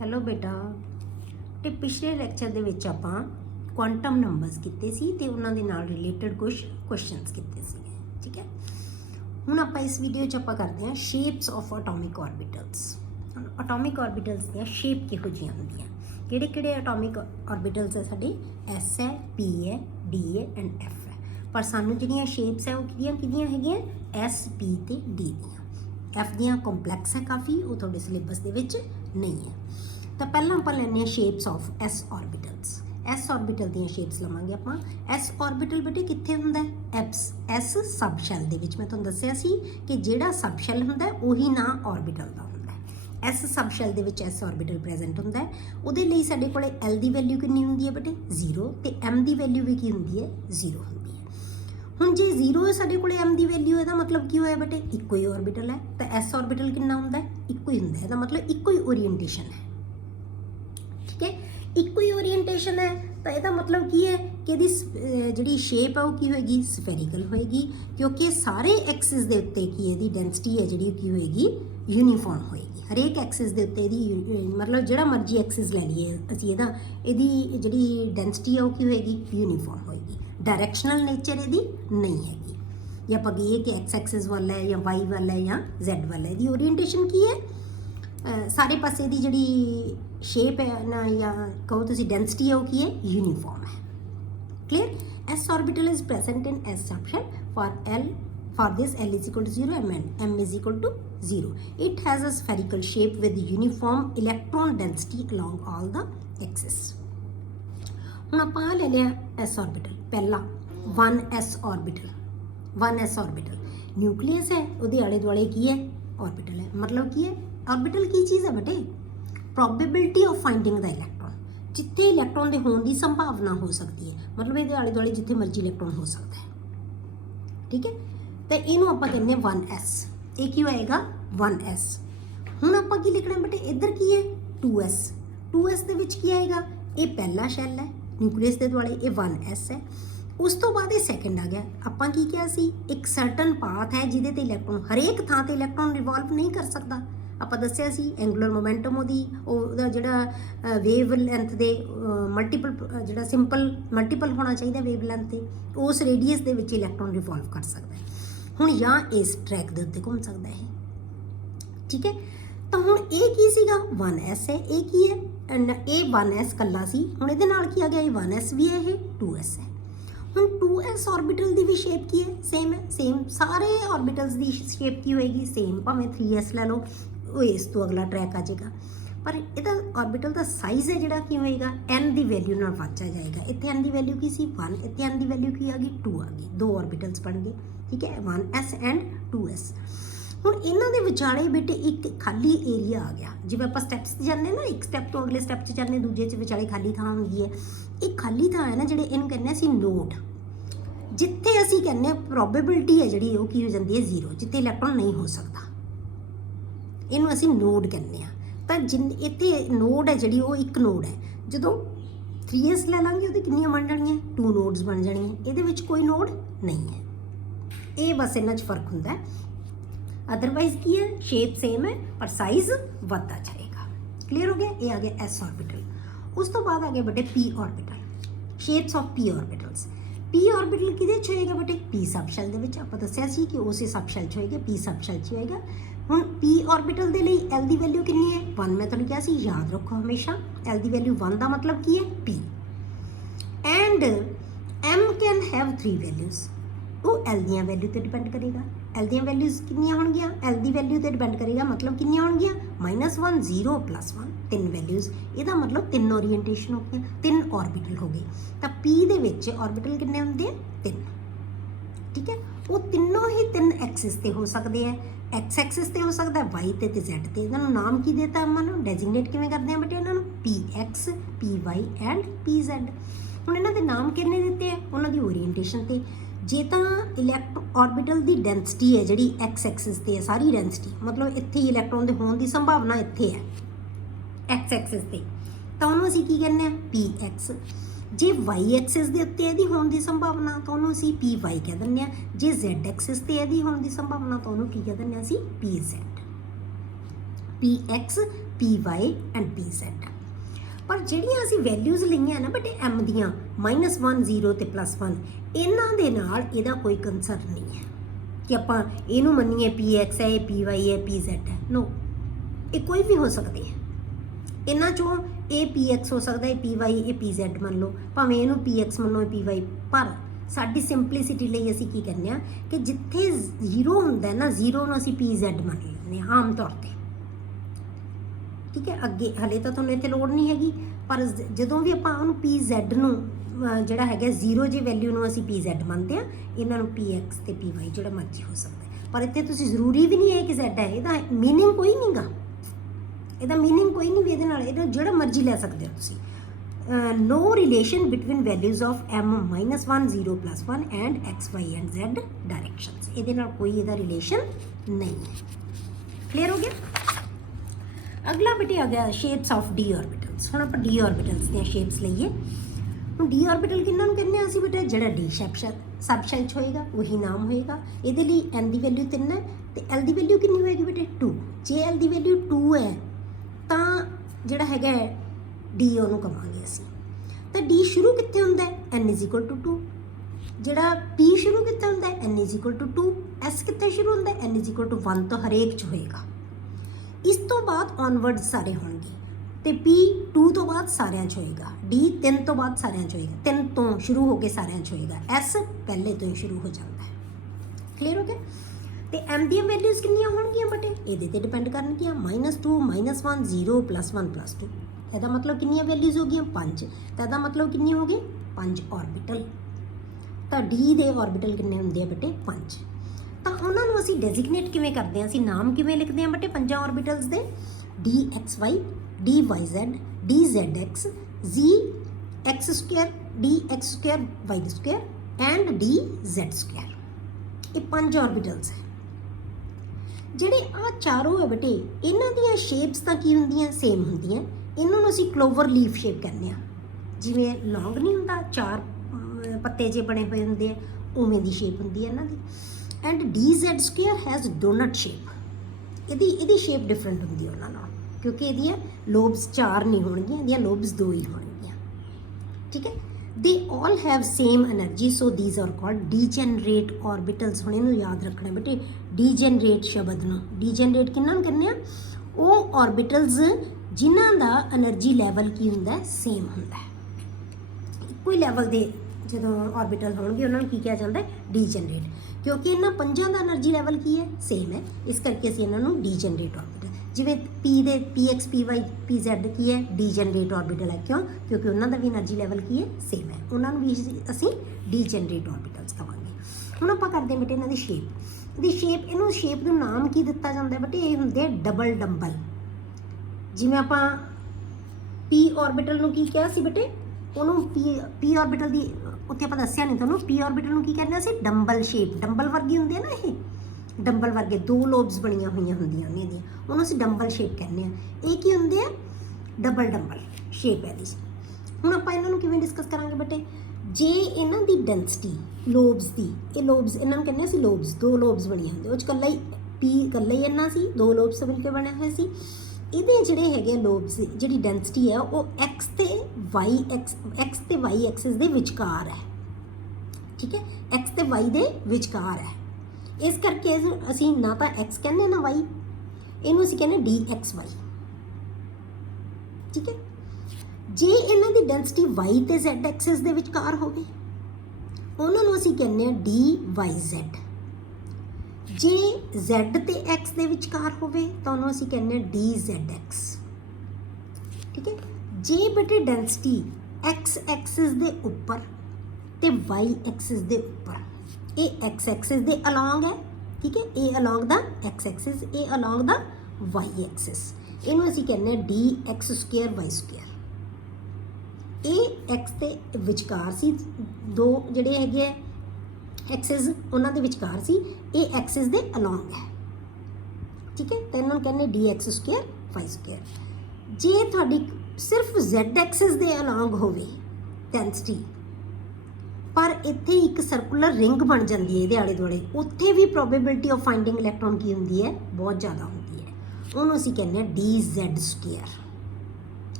Hello ਬੇਟਾ, ਤੇ ਪਿਛਲੇ ਲੈਕਚਰ ਦੇ ਵਿੱਚ ਆਪਾਂ ਕੁਆਂਟਮ ਨੰਬਰਸ ਕੀਤੇ ਸੀ ਤੇ ਉਹਨਾਂ ਦੇ ਨਾਲ ਰਿਲੇਟਡ ਕੁਝ ਕੁਐਸਚਨਸ ਕੀਤੇ ਸੀਗੇ। ਠੀਕ ਹੈ, ਹੁਣ ਆਪਾਂ ਇਸ ਵੀਡੀਓ 'ਚ ਆਪਾਂ ਕਰਦੇ ਹਾਂ ਸ਼ੇਪਸ ਆਫ ਐਟੋਮਿਕ ਆਰਬਿਟਲਸ। ਐਟੋਮਿਕ ਆਰਬਿਟਲਸ ਦੀਆਂ ਸ਼ੇਪ ਕਿਹੋ ਜਿਹੀਆਂ ਹੁੰਦੀਆਂ, ਕਿਹੜੇ ਕਿਹੜੇ ਐਟੋਮਿਕ ਆਰਬਿਟਲਸ ਹੈ ਸਾਡੇ, ਐਸ ਹੈ, ਪੀ ਹੈ, ਡੀ ਹੈ ਐਂਡ ਐਫ ਹੈ। ਪਰ ਸਾਨੂੰ ਜਿਹੜੀਆਂ ਸ਼ੇਪਸ ਹੈ ਉਹ ਕਿਹਦੀਆਂ ਹੈਗੀਆਂ, ਐਸ, ਪੀ ਤੇ ਡੀ ਦੀਆਂ। ਐਫ ਦੀਆਂ ਕੰਪਲੈਕਸ ਹੈ ਕਾਫੀ, ਉਹ ਤੁਹਾਡੇ ਸਿਲੇਬਸ ਦੇ ਵਿੱਚ ਨਹੀਂ ਹੈ। ਤਾਂ ਪਹਿਲਾਂ ਆਪਾਂ ਲੈਂਦੇ ਹਾਂ shapes of S orbitals. S orbital ਦੀਆਂ ਸ਼ੇਪਸ ਲਵਾਂਗੇ ਆਪਾਂ। ਐਸ ਆਰਬਿਟਲ ਬੇਟੇ ਕਿੱਥੇ ਹੁੰਦਾ ਹੈ, ਐਸ ਸਬ ਸ਼ੈਲ ਦੇ ਵਿੱਚ। ਮੈਂ ਤੁਹਾਨੂੰ ਦੱਸਿਆ ਸੀ ਕਿ ਜਿਹੜਾ ਸਬ ਸ਼ੈਲ ਹੁੰਦਾ ਉਹੀ ਨਾਂ ਆਰਬਿਟਲ ਦਾ ਹੁੰਦਾ ਹੈ। ਐਸ ਸਬ ਸ਼ੈਲ ਦੇ ਵਿੱਚ ਐਸ ਆਰਬਿਟਲ ਪ੍ਰੈਜ਼ੈਂਟ ਹੁੰਦਾ ਹੈ। ਉਹਦੇ ਲਈ ਸਾਡੇ ਕੋਲੇ ਐਲ ਦੀ ਵੈਲਿਊ ਕਿੰਨੀ ਹੁੰਦੀ ਹੈ ਬੇਟੇ, 0, ਤੇ ਐਮ ਦੀ ਵੈਲਿਊ ਵੀ ਕੀ ਹੁੰਦੀ ਹੈ, 0 ਹੁੰਦੀ ਹੈ। ਹੁਣ ਜੇ 0 ਹੈ ਸਾਡੇ ਕੋਲੇ ਐਮ ਦੀ ਵੈਲਿਊ, ਇਹਦਾ ਮਤਲਬ ਕੀ ਹੋਇਆ ਬੇਟੇ, ਇੱਕੋ ਹੀ ਆਰਬਿਟਲ ਹੈ। ਤਾਂ ਐਸ ਆਰਬਿਟਲ ਕਿੰਨਾ ਹੁੰਦਾ ਹੈ, ਇੱਕੋ ਹੀ ਹੁੰਦਾ ਹੈ। ਇਹਦਾ ਮਤਲਬ ਇੱਕੋ ਹੀ ਓਰੀਐਂਟੇਸ਼ਨ ਹੈ। ਠੀਕ ਹੈ, ਇੱਕੋ ਹੀ ਓਰੀਐਂਟੇਸ਼ਨ ਹੈ ਤਾਂ ਇਹਦਾ ਮਤਲਬ ਕੀ ਹੈ ਕਿ ਇਹਦੀ ਜਿਹੜੀ ਸ਼ੇਪ ਹੈ ਉਹ ਕੀ ਹੋਏਗੀ, ਸਫੈਰੀਕਲ ਹੋਏਗੀ, ਕਿਉਂਕਿ ਸਾਰੇ ਐਕਸਿਸ ਦੇ ਉੱਤੇ ਕੀ ਇਹਦੀ ਡੈਂਸਿਟੀ ਹੈ ਜਿਹੜੀ ਕੀ ਹੋਏਗੀ, ਯੂਨੀਫਾਰਮ ਹੋਏਗੀ। ਹਰੇਕ ਐਕਸਿਸ ਦੇ ਉੱਤੇ ਇਹਦੀ ਮਤਲਬ ਜਿਹੜਾ ਮਰਜ਼ੀ ਐਕਸਿਸ ਲੈ ਲਈਏ ਅਸੀਂ, ਇਹਦੀ ਜਿਹੜੀ ਡੈਂਸਿਟੀ ਹੈ ਉਹ ਕੀ ਹੋਏਗੀ, ਯੂਨੀਫਾਰਮ ਹੋਏਗੀ। ਡਾਇਰੈਕਸ਼ਨਲ ਨੇਚਰ ਇਹਦੀ ਨਹੀਂ ਹੈਗੀ। ਜਾਂ ਆਪਾਂ ਕਹੀਏ ਕਿ ਐਕਸ ਐਕਸਿਸ ਵੱਲ ਹੈ ਜਾਂ ਵਾਈ ਵੱਲ ਹੈ ਜਾਂ ਜ਼ੈਡ ਵੱਲ ਹੈ, ਇਹਦੀ ਓਰੀਐਂਟੇਸ਼ਨ ਕੀ ਹੈ, ਸਾਰੇ ਪਾਸੇ ਦੀ ਜਿਹੜੀ ਸ਼ੇਪ ਹੈ ਨਾ, ਜਾਂ ਕਹੋ ਤੁਸੀਂ ਡੈਂਸਿਟੀ ਹੈ, ਉਹ ਕੀ ਹੈ, ਯੂਨੀਫਾਰਮ ਹੈ। Clear. S orbital is present in S subshell for this L is equal to 0 and M is equal to 0. It has a spherical shape with uniform electron density along all the axis. ਹੁਣ ਆਪਾਂ ਲੈ ਲਿਆ S orbital। ਪਹਿਲਾ 1s orbital। 1s orbital nucleus ਹੈ, ਉਹਦੇ ਆਲੇ ਦੁਆਲੇ ਕੀ ਹੈ, orbital ਹੈ। ਮਤਲਬ ਕੀ ਹੈ, orbital ਕੀ ਚੀਜ਼ ਹੈ ਬੇਟੇ, probability of finding the electron, ਜਿੱਥੇ ਇਲੈਕਟ੍ਰੋਨ ਦੇ ਹੋਣ ਦੀ ਸੰਭਾਵਨਾ ਹੋ ਸਕਦੀ ਹੈ। ਮਤਲਬ ਇਹਦੇ ਆਲੇ ਦੁਆਲੇ ਜਿੱਥੇ ਮਰਜ਼ੀ ਇਲੈਕਟ੍ਰੋਨ ਹੋ ਸਕਦਾ ਹੈ। ਠੀਕ ਹੈ, ਤਾਂ ਇਹਨੂੰ ਆਪਾਂ ਕਹਿੰਦੇ ਹਾਂ 1s। ਇਹ ਕੀ ਹੋਏਗਾ, 1s। ਹੁਣ ਆਪਾਂ ਕੀ ਲਿਖਣਾ ਬੇਟੇ, ਇੱਧਰ ਕੀ ਹੈ, 2s। 2s ਦੇ ਵਿੱਚ ਕੀ ਆਏਗਾ, ਇਹ ਪਹਿਲਾ ਸ਼ੈਲ ਹੈ ਨਿਊਕਲੀਅਸ ਦੇ ਦੁਆਲੇ, ਇਹ 1s ਹੈ। ਉਸ ਤੋਂ ਬਾਅਦ ਇਹ ਸੈਕਿੰਡ ਆ ਗਿਆ। ਆਪਾਂ ਕੀ ਕਿਹਾ ਸੀ, ਇੱਕ ਸਰਟਨ ਪਾਥ ਹੈ ਜਿਹਦੇ ਤੇ ਇਲੈਕਟ੍ਰੋਨ, ਹਰੇਕ ਥਾਂ ਤੇ ਇਲੈਕਟ੍ਰੋਨ ਰਿਵੋਲਵ ਨਹੀਂ ਕਰ ਸਕਦਾ। ਆਪਾਂ ਦੱਸਿਆ ਸੀ ਐਂਗੂਲਰ ਮੋਮੈਂਟਮ ਉਹਦਾ ਜਿਹੜਾ ਵੇਵ ਲੈਂਥ ਦੇ ਮਲਟੀਪਲ, ਜਿਹੜਾ ਸਿੰਪਲ ਮਲਟੀਪਲ ਹੋਣਾ ਚਾਹੀਦਾ ਵੇਵ ਲੈਂਥ ਤੇ, ਉਸ ਰੇਡੀਅਸ ਦੇ ਵਿੱਚ ਇਲੈਕਟ੍ਰੋਨ ਰਿਵੋਲਵ ਕਰ ਸਕਦਾ ਹੈ। ਹੁਣ ਜਾਂ ਇਸ ਟਰੈਕ ਦੇ ਉੱਤੇ ਘੁੰਮ ਸਕਦਾ ਹੈ। ਠੀਕ ਹੈ, ਤਾਂ ਹੁਣ ਇਹ ਕੀ ਸੀਗਾ, 1s ਹੈ। ਇਹ ਕੀ ਹੈ, ਇਹ 1s ਕੱਲਾ ਸੀ। ਹੁਣ ਇਹਦੇ ਨਾਲ ਕੀ ਆ ਗਿਆ, ਇਹ 1s ਵੀ ਹੈ, ਇਹ 2s ਹੈ। ਹੁਣ 2s ਆਰਬਿਟਲ ਦੀ ਵੀ ਸ਼ੇਪ ਕੀ ਹੈ, ਸੇਮ ਹੈ। ਸੇਮ ਸਾਰੇ ਆਰਬਿਟਲਸ ਦੀ ਸ਼ੇਪ ਕੀ ਹੋਏਗੀ, ਸੇਮ। ਭਾਵੇਂ 3s ਲੈ ਲਓ, ਉਹ ਇਸ ਤੋਂ ਅਗਲਾ ਟਰੈਕ ਆ ਜਾਏਗਾ। ਪਰ ਇਹਦਾ ਆਰਬਿਟਲ ਦਾ ਸਾਈਜ਼ ਹੈ ਜਿਹੜਾ ਕੀ ਹੋਏਗਾ, n ਦੀ ਵੈਲਿਊ ਨਾਲ ਵੱਧਦਾ ਜਾਏਗਾ। ਇੱਥੇ n ਦੀ ਵੈਲਿਊ ਕੀ ਸੀ, 1, ਇੱਥੇ n ਦੀ ਵੈਲਿਊ ਕੀ ਆ ਗਈ, 2 ਆ ਗਈ। ਦੋ ਆਰਬਿਟਲਸ ਬਣ ਗਏ। ਠੀਕ ਹੈ, 1s ਐਂਡ 2s। ਹੁਣ ਇਹਨਾਂ ਦੇ ਵਿਚਾਲੇ ਬੇਟੇ ਇੱਕ ਖਾਲੀ ਏਰੀਆ ਆ ਗਿਆ। ਜਿਵੇਂ ਆਪਾਂ ਸਟੈਪਸ 'ਤੇ ਜਾਂਦੇ ਨਾ, ਇੱਕ ਸਟੈਪ ਤੋਂ ਅਗਲੇ ਸਟੈਪ 'ਚ ਜਾਂਦੇ, ਦੂਜੇ 'ਚ ਵਿਚਾਲੇ ਖਾਲੀ ਥਾਂ ਹੁੰਦੀ ਹੈ। ਇਹ ਖਾਲੀ ਥਾਂ ਹੈ ਨਾ, ਜਿਹੜੇ ਇਹਨੂੰ ਕਹਿੰਦੇ ਅਸੀਂ ਨੋਡ, ਜਿੱਥੇ ਅਸੀਂ ਕਹਿੰਦੇ ਹਾਂ ਪ੍ਰੋਬੇਬਿਲਿਟੀ ਹੈ ਜਿਹੜੀ ਉਹ ਕੀ ਹੋ ਜਾਂਦੀ ਹੈ, 0, ਜਿੱਥੇ ਇਲੈਕਟ੍ਰੋਨ ਨਹੀਂ ਹੋ ਸਕਦਾ, ਇਹਨੂੰ ਅਸੀਂ ਨੋਡ ਕਹਿੰਦੇ ਹਾਂ। ਤਾਂ ਇੱਥੇ ਨੋਡ ਹੈ ਜਿਹੜੀ, ਉਹ ਇੱਕ ਨੋਡ ਹੈ। ਜਦੋਂ 3s ਲੈ ਲਾਂਗੇ ਉਹਦੇ ਕਿੰਨੀਆਂ ਬਣ ਜਾਣੀਆਂ, 2 ਨੋਡਸ ਬਣ ਜਾਣੀਆਂ। ਇਹਦੇ ਵਿੱਚ ਕੋਈ ਨੋਡ ਨਹੀਂ ਹੈ। ਇਹ ਬਸ ਇਹਨਾਂ 'ਚ ਫਰਕ ਹੁੰਦਾ ਹੈ। ਅਦਰਵਾਈਜ਼ ਕੀ ਹੈ, ਸ਼ੇਪ ਸੇਮ ਹੈ ਪਰ ਸਾਈਜ਼ ਵੱਧਦਾ ਜਾਏਗਾ। ਕਲੀਅਰ ਹੋ ਗਿਆ। ਇਹ ਆ ਗਿਆ ਐਸ ਆਰਬਿਟਲ। ਉਸ ਤੋਂ ਬਾਅਦ ਆ ਗਿਆ ਬੇਟੇ P orbital. Shapes of P orbitals. P orbital ਕਿਹਦੇ 'ਚ ਹੋਏਗਾ ਬੇਟੇ, ਪੀ ਸਬ ਸ਼ੈਲ ਦੇ ਵਿੱਚ। ਆਪਾਂ ਦੱਸਿਆ ਸੀ ਕਿ ਉਸੇ ਸਬ ਸ਼ੈਲ 'ਚ ਹੋਏਗਾ, ਪੀ ਸਬ ਸ਼ੈਲ 'ਚ ਹੋਏਗਾ। ਹੁਣ ਪੀ ਆਰਬਿਟਲ ਦੇ ਲਈ ਐਲ ਦੀ ਵੈਲਿਊ ਕਿੰਨੀ ਹੈ, 1। ਮੈਂ ਤੁਹਾਨੂੰ ਕਿਹਾ ਸੀ ਯਾਦ ਰੱਖੋ ਹਮੇਸ਼ਾ, ਐਲ ਦੀ ਵੈਲਿਊ 1 ਦਾ ਮਤਲਬ ਕੀ ਹੈ, P. And M can have 3 values. ਉਹ ਐਲ ਦੀਆਂ ਵੈਲਿਊ 'ਤੇ ਡਿਪੈਂਡ ਕਰੇਗਾ। ਐਲ ਦੀਆਂ ਵੈਲਿਊਜ਼ ਕਿੰਨੀਆਂ ਹੋਣਗੀਆਂ, ਐਲ ਦੀ ਵੈਲਿਊ 'ਤੇ ਡਿਪੈਂਡ ਕਰੇਗਾ, ਮਤਲਬ ਕਿੰਨੀਆਂ ਹੋਣਗੀਆਂ, -1, 0, +1, 3 ਵੈਲਿਊਜ਼। ਇਹਦਾ ਮਤਲਬ 3 ਓਰੀਐਂਟੇਸ਼ਨ ਹੋ ਗਈਆਂ, 3 ਆਰਬਿਟਲ ਹੋ ਗਏ। ਤਾਂ ਪੀ ਦੇ ਵਿੱਚ ਆਰਬਿਟਲ ਕਿੰਨੇ ਹੁੰਦੇ ਆ, 3। ਠੀਕ ਹੈ, ਉਹ ਤਿੰਨੋਂ ਹੀ 3 ਐਕਸਿਸ 'ਤੇ ਹੋ ਸਕਦੇ ਆ। ਐਕਸ ਐਕਸਿਸ 'ਤੇ ਹੋ ਸਕਦਾ, ਵਾਈ 'ਤੇ ਜ਼ੈਡ 'ਤੇ। ਇਹਨਾਂ ਨੂੰ ਨਾਮ ਕੀ ਦਿੱਤਾ ਆਪਾਂ ਨੂੰ, ਡੈਜ਼ਿਗਨੇਟ ਕਿਵੇਂ ਕਰਦੇ ਆ ਬੇਟੇ ਇਹਨਾਂ ਨੂੰ, PX, PY ਐਂਡ PZ। ਹੁਣ ਇਹਨਾਂ ਦੇ ਨਾਮ ਕਿੰਨੇ ਦਿੱਤੇ ਆ, ਉਹਨਾਂ ਦੀ ਓਰੀਐਂਟੇਸ਼ਨ 'ਤੇ। ਜੇ ਤਾਂ ਆਰਬਿਟਲ ਦੀ ਡੈਂਸਿਟੀ ਹੈ ਜਿਹੜੀ ਐਕਸ ਐਕਸਿਸ 'ਤੇ ਹੈ, ਸਾਰੀ ਡੈਂਸਿਟੀ, ਮਤਲਬ ਇੱਥੇ ਹੀ ਇਲੈਕਟ੍ਰੋਨ ਦੇ ਹੋਣ ਦੀ ਸੰਭਾਵਨਾ ਇੱਥੇ ਹੈ ਐਕਸ ਐਕਸਿਸ 'ਤੇ, ਤਾਂ ਉਹਨੂੰ ਅਸੀਂ ਕੀ ਕਹਿੰਦੇ ਆ, PX। ਜੇ ਵਾਈ ਐਕਸਿਸ ਦੇ ਉੱਤੇ ਇਹਦੀ ਹੋਣ ਦੀ ਸੰਭਾਵਨਾ ਤਾਂ ਉਹਨੂੰ ਅਸੀਂ PY ਕਹਿ ਦਿੰਦੇ ਹਾਂ। ਜੇ ਜ਼ੈਡ ਐਕਸਿਸ 'ਤੇ ਇਹਦੀ ਹੋਣ ਦੀ ਸੰਭਾਵਨਾ ਤਾਂ ਉਹਨੂੰ ਕੀ ਕਹਿ ਦਿੰਦੇ ਹਾਂ ਅਸੀਂ, PZ। PX, PY and PZ। ਪਰ ਜਿਹੜੀਆਂ ਅਸੀਂ ਵੈਲਿਊਜ਼ ਲਈਆਂ ਨਾ ਬੇਟੇ m ਦੀਆਂ -1 0 ਤੇ +1, ਇਹਨਾਂ ਦੇ ਨਾਲ ਇਹਦਾ ਕੋਈ ਕੰਸਰਨ ਨਹੀਂ ਹੈ ਕਿ ਆਪਾਂ ਇਹਨੂੰ ਮੰਨੀਏ PX ਹੈ, ਇਹ PY ਹੈ, PZ ਹੈ। ਨੋ, ਇਹ ਕੋਈ ਵੀ ਹੋ ਸਕਦੇ ਹੈ। ਇਹਨਾਂ ਚੋਂ ਇਹ PX ਹੋ ਸਕਦਾ, ਇਹ PY, ਇਹ PZ ਮੰਨ ਲਓ, ਭਾਵੇਂ ਇਹਨੂੰ PX ਮੰਨੋ, ਇਹ PY। ਪਰ ਸਾਡੀ ਸਿੰਪਲਿਸਿਟੀ ਲਈ ਅਸੀਂ ਕੀ ਕਹਿੰਦੇ ਆ ਕਿ ਜਿੱਥੇ 0 ਹੁੰਦਾ ਨਾ, 0 ਨੂੰ ਅਸੀਂ PZ ਮੰਨ ਲੈਂਦੇ ਹਾਂ ਆਮ ਤੌਰ 'ਤੇ। ਠੀਕ ਹੈ, ਅੱਗੇ ਹਲੇ ਤਾਂ ਤੁਹਾਨੂੰ ਇੱਥੇ ਲੋੜ ਨਹੀਂ ਹੈਗੀ, ਪਰ ਜਦੋਂ ਵੀ ਆਪਾਂ ਉਹਨੂੰ PZ ਨੂੰ ਜਿਹੜਾ ਹੈਗਾ 0 ਜੇ ਵੈਲਿਊ ਨੂੰ ਅਸੀਂ PZ ਮੰਨਦੇ ਹਾਂ, ਇਹਨਾਂ ਨੂੰ PX ਤੇ PY ਜਿਹੜਾ ਮਰਜ਼ੀ ਹੋ ਸਕਦਾ। ਪਰ ਇੱਥੇ ਤੁਸੀਂ ਜ਼ਰੂਰੀ ਵੀ ਨਹੀਂ ਹੈ ਕਿ Z ਹੈ, ਇਹਦਾ ਮੀਨਿੰਗ ਕੋਈ ਨਹੀਂਗਾ, ਇਹਦਾ ਮੀਨਿੰਗ ਕੋਈ ਨਹੀਂ ਵੀ ਇਹਦੇ ਨਾਲ, ਇਹਦਾ ਜਿਹੜਾ ਮਰਜ਼ੀ ਲੈ ਸਕਦੇ ਹੋ ਤੁਸੀਂ। no relation between values of m -1 0 +1 and x y and z directions। ਇਹਦੇ ਨਾਲ ਕੋਈ ਇਹਦਾ ਰਿਲੇਸ਼ਨ ਨਹੀਂ ਹੈ। ਕਲੀਅਰ ਹੋ ਗਿਆ। ਅਗਲਾ ਬੇਟੇ ਆ ਗਿਆ ਸ਼ੇਪਸ ਆਫ d orbitals। ਹੁਣ ਆਪਾਂ d orbitals ਦੀਆਂ ਸ਼ੇਪਸ ਲਈਏ। ਹੁਣ d orbital ਕਿਹਨਾਂ ਨੂੰ ਕਹਿੰਦੇ ਆ ਅਸੀਂ ਬੇਟੇ? ਜਿਹੜਾ d ਸਬ ਸ਼ੈਲ 'ਚ ਹੋਏਗਾ ਉਹੀ ਨਾਮ ਹੋਏਗਾ। ਇਹਦੇ ਲਈ n ਦੀ ਵੈਲਿਊ 3 ਹੈ ਤੇ l ਦੀ ਵੈਲਿਊ ਕਿੰਨੀ ਹੋਏਗੀ ਬੇਟੇ? 2। ਜੇ l ਦੀ ਵੈਲਿਊ 2 ਹੈ ਤਾਂ ਜਿਹੜਾ ਹੈਗਾ d ਉਹਨੂੰ ਕਵਾਂਗੇ ਅਸੀਂ। ਤਾਂ d ਸ਼ੁਰੂ ਕਿੱਥੇ ਹੁੰਦਾ ਹੈ? n = 2। ਜਿਹੜਾ p ਸ਼ੁਰੂ ਕਿੱਥੇ ਹੁੰਦਾ ਹੈ? n = 2। s ਕਿੱਥੇ ਸ਼ੁਰੂ ਹੁੰਦਾ ਹੈ? n = 1 ਤੋਂ ਹਰੇਕ 'ਚ ਹੋਏਗਾ। ਇਸ ਤੋਂ ਬਾਅਦ ਔਨਵਰਡ ਸਾਰੇ ਹੋਣਗੇ ਤੇ p 2 ਤੋਂ ਬਾਅਦ ਸਾਰਿਆਂ 'ਚ ਹੋਏਗਾ, d 3 ਤੋਂ ਬਾਅਦ ਸਾਰਿਆਂ 'ਚ ਹੋਏਗਾ, 3 ਤੋਂ ਸ਼ੁਰੂ ਹੋ ਕੇ ਸਾਰਿਆਂ 'ਚ ਹੋਏਗਾ, s ਪਹਿਲੇ ਤੋਂ ਹੀ ਸ਼ੁਰੂ ਹੋ ਜਾਂਦਾ ਹੈ। ਕਲੀਅਰ ਹੋ ਗਿਆ। ਤੇ m ਦੀਆਂ ਵੈਲਿਊਜ਼ ਕਿੰਨੀਆਂ ਹੋਣਗੀਆਂ ਬੇਟੇ? ਇਹਦੇ ਤੇ ਡਿਪੈਂਡ ਕਰਨਗੀਆਂ। -2 -1 0 +1 +2। ਇਹਦਾ ਮਤਲਬ ਕਿੰਨੀਆਂ ਵੈਲਿਊਜ਼ ਹੋ ਗਈਆਂ? 5। ਤਾਂ ਇਹਦਾ ਮਤਲਬ ਕਿੰਨੇ ਹੋ ਗਏ? 5 ਆਰਬਿਟਲ। ਤਾਂ d ਦੇ ਆਰਬਿਟਲ ਕਿੰਨੇ ਹੁੰਦੇ ਆ ਬੇਟੇ? 5। ਤਾਂ ਉਹਨਾਂ ਨੂੰ ਅਸੀਂ ਡੈਜ਼ਿਗਨੇਟ ਕਿਵੇਂ ਕਰਦੇ ਹਾਂ? ਅਸੀਂ ਨਾਮ ਕਿਵੇਂ ਲਿਖਦੇ ਹਾਂ ਬੇਟੇ 5 ਆਰਬਿਟਲਸ ਦੇ? dxy, dyz, dzx, zx², dx², y² and dz²। ਇਹ 5 ਆਰਬਿਟਲਸ ਹੈ। ਜਿਹੜੇ ਆ ਚਾਰੋਂ ਹੈ ਬੇਟੇ, ਇਹਨਾਂ ਦੀਆਂ ਸ਼ੇਪਸ ਤਾਂ ਕੀ ਹੁੰਦੀਆਂ? ਸੇਮ ਹੁੰਦੀਆਂ। ਇਹਨਾਂ ਨੂੰ ਅਸੀਂ ਕਲੋਵਰ ਲੀਫ ਸ਼ੇਪ ਕਹਿੰਦੇ ਹਾਂ। ਜਿਵੇਂ ਲੌਂਗ ਨਹੀਂ ਹੁੰਦਾ, 4 ਪੱਤੇ ਜੇ ਬਣੇ ਹੋਏ ਹੁੰਦੇ ਆ, ਉਵੇਂ ਦੀ ਸ਼ੇਪ ਹੁੰਦੀ ਹੈ ਇਹਨਾਂ ਦੀ। And dz² has don't shape. ਇਹਦੀ ਸ਼ੇਪ ਡਿਫਰੈਂਟ ਹੁੰਦੀ ਹੈ ਉਹਨਾਂ ਨਾਲ, ਕਿਉਂਕਿ ਇਹਦੀਆਂ ਲੋਬਸ 4 ਨਹੀਂ ਹੋਣਗੀਆਂ, ਇਹਦੀਆਂ ਲੋਬਸ 2 ਹੀ ਹੋਣਗੀਆਂ। ਠੀਕ ਹੈ। They all have same energy, so these are called degenerate orbitals. ਹੁਣ ਇਹਨੂੰ ਯਾਦ ਰੱਖਣਾ ਬੇਟੇ, ਡੀਜਨਰੇਟ ਸ਼ਬਦ ਨੂੰ। ਡੀਜਨਰੇਟ ਕਿਹਨਾਂ ਨੂੰ ਕਹਿੰਦੇ ਆ? ਉਹ ਆਰਬਿਟਲਸ ਜਿਨ੍ਹਾਂ ਦਾ એનર્ਜੀ ਲੈਵਲ ਕੀ ਹੁੰਦਾ? ਸੇਮ ਹੁੰਦਾ ਹੈ। ਇੱਕੋ ਹੀ ਲੈਵਲ ਦੇ ਜਦੋਂ ਆਰਬਿਟਲ ਹੋਣਗੇ ਉਹਨਾਂ ਨੂੰ ਕੀ ਕਿਹਾ ਜਾਂਦਾ ਹੈ? ਡੀਜਨਰੇਟ। ਕਿਉਂਕਿ ਇਹਨਾਂ 5 ਦਾ એનર્ਜੀ ਲੈਵਲ ਕੀ ਹੈ? ਸੇਮ ਹੈ, ਇਸ ਕਰਕੇ ਅਸੀਂ ਇਹਨਾਂ ਨੂੰ ਡੀਜਨਰੇਟ ਆਰਬਿਟਲ। ਜਿਵੇਂ p ਦੇ px py pz ਕੀ ਹੈ? ਡੀਜਨਰੇਟ ਆਰਬਿਟਲ ਹੈ। ਕਿਉਂ? ਕਿਉਂਕਿ ਉਹਨਾਂ ਦਾ ਵੀ એનર્ਜੀ ਲੈਵਲ ਕੀ ਹੈ? ਸੇਮ ਹੈ। ਉਹਨਾਂ ਨੂੰ ਵੀ ਅਸੀਂ ਡੀਜਨਰੇਟ ਆਰਬਿਟਲਸ ਕਹਾਂਗੇ। ਹੁਣ ਆਪਾਂ ਕਰਦੇ ਹਾਂ ਬੇਟੇ ਇਹਨਾਂ ਦੀ ਸ਼ੇਪ। ਇਹਦੀ ਸ਼ੇਪ, ਇਹਨੂੰ ਸ਼ੇਪ ਨੂੰ ਨਾਮ ਕੀ ਦਿੱਤਾ ਜਾਂਦਾ ਬੇਟੇ? ਇਹ ਹੁੰਦੇ ਡਬਲ ਡੰਬਲ। ਜਿਵੇਂ ਆਪਾਂ p ਆਰਬਿਟਲ ਨੂੰ ਕੀ ਕਿਹਾ ਸੀ ਬੇਟੇ? ਉਹਨੂੰ p ਆਰਬਿਟਲ ਦੀ ਉੱਥੇ ਆਪਾਂ ਦੱਸਿਆ ਨਹੀਂ ਤੁਹਾਨੂੰ। p ਆਰਬਿਟਲ ਨੂੰ ਕੀ ਕਹਿੰਦੇ ਸੀ? Dumbbell shape. ਡੰਬਲ ਵਰਗੀ ਹੁੰਦੀ ਹੈ ਨਾ ਇਹ, ਡੰਬਲ ਵਰਗੇ 2 ਲੋਬਸ ਬਣੀਆਂ ਹੋਈਆਂ ਹੁੰਦੀਆਂ ਉਹਨੇ ਦੀਆਂ, ਉਹਨੂੰ ਅਸੀਂ ਡੰਬਲ ਸ਼ੇਪ ਕਹਿੰਦੇ ਆ। ਇਹ ਕੀ ਹੁੰਦੇ ਆ? ਡਬਲ ਡੰਬਲ ਸ਼ੇਪ ਹੈ ਇਹਦੀ। ਹੁਣ ਆਪਾਂ ਇਹਨਾਂ ਨੂੰ ਕਿਵੇਂ ਡਿਸਕਸ ਕਰਾਂਗੇ ਬੇਟੇ? ਜੇ ਇਹਨਾਂ ਦੀ ਡੈਂਸਿਟੀ ਲੋਬਸ ਦੀ, ਇਹ ਲੋਬਸ ਇਹਨਾਂ ਨੂੰ ਕਹਿੰਦੇ ਅਸੀਂ ਲੋਬਸ, 2 ਲੋਬਸ ਬਣੀਆਂ ਹੁੰਦੀਆਂ, ਉਹ 'ਚ ਇਕੱਲਾ ਹੀ p ਇਕੱਲਾ ਹੀ ਇਹਨਾਂ ਸੀ, 2 ਲੋਬਸ ਮਿਲ ਕੇ ਬਣੇ ਹੋਏ ਸੀ। ਇਹਦੇ ਜਿਹੜੇ ਹੈਗੇ ਲੋਬਸ, ਜਿਹੜੀ ਡੈਂਸਿਟੀ ਹੈ ਉਹ x ਤੇ y ਐਕਸਿਸ ਦੇ ਵਿਚਕਾਰ ਹੈ। ਠੀਕ ਹੈ, x ਤੇ y ਦੇ ਵਿਚਕਾਰ ਹੈ। ਇਸ ਕਰਕੇ ਅਸੀਂ ਨਾ ਤਾਂ x ਕਹਿੰਦੇ ਨਾ y, ਇਹਨੂੰ ਅਸੀਂ ਕਹਿੰਦੇ dxy। ਠੀਕ ਹੈ। ਜੇ ਇਹਨਾਂ ਦੀ ਡੈਂਸਿਟੀ y ਤੇ z ਐਕਸਿਸ ਦੇ ਵਿਚਕਾਰ ਹੋਵੇ, ਉਹਨਾਂ ਨੂੰ ਅਸੀਂ ਕਹਿੰਦੇ ਆ dyz। ਜੇ z ਤੇ x ਦੇ ਵਿਚਕਾਰ ਹੋਵੇ ਤਾਂ ਉਹਨੂੰ ਅਸੀਂ ਕਹਿੰਦੇ ਆ dzx। ਠੀਕ ਹੈ। ਜੇ ਬੇਟੇ ਡੈਂਸਿਟੀ x ਐਕਸਿਸ ਦੇ ਉੱਪਰ ਤੇ y ਐਕਸਿਸ ਦੇ ਉੱਪਰ, ਇਹ x ਐਕਸਿਸ ਦੇ ਅਲੋਂਗ ਹੈ। ਠੀਕ ਹੈ, ਇਹ ਅਲੋਂਗ ਦਾ x ਐਕਸਿਸ, ਇਹ ਅਲੋਂਗ ਦਾ y ਐਕਸਿਸ, ਇਹਨੂੰ ਅਸੀਂ ਕਹਿੰਦੇ ਆ dx² y²। ਇਹ x ਤੇ ਵਿਚਕਾਰ ਸੀ, 2 ਜਿਹੜੇ ਹੈਗੇ ਐਕਸਿਸ ਉਹਨਾਂ ਦੇ ਵਿਚਕਾਰ ਸੀ, ਇਹ ਐਕਸਿਸ ਦੇ ਅਲੋਂਗ ਹੈ। ਠੀਕ ਹੈ, ਤਾਂ ਇਹਨਾਂ ਨੂੰ ਕਹਿੰਦੇ dx² y²। ਜੇ ਤੁਹਾਡੀ ਸਿਰਫ z ਐਕਸਿਸ ਦੇ ਅਲੋਂਗ ਹੋਵੇ ਡੈਂਸਿਟੀ, ਪਰ ਇੱਥੇ ਇੱਕ ਸਰਕੂਲਰ ਰਿੰਗ ਬਣ ਜਾਂਦੀ ਹੈ ਇਹਦੇ ਆਲੇ ਦੁਆਲੇ, ਉੱਥੇ ਵੀ ਪ੍ਰੋਬੇਬਿਲਿਟੀ ਆਫ ਫਾਈਂਡਿੰਗ ਇਲੈਕਟ੍ਰੋਨ ਕੀ ਹੁੰਦੀ ਹੈ? ਬਹੁਤ ਜ਼ਿਆਦਾ ਹੁੰਦੀ ਹੈ। ਉਹਨੂੰ ਅਸੀਂ ਕਹਿੰਦੇ ਹਾਂ dz²।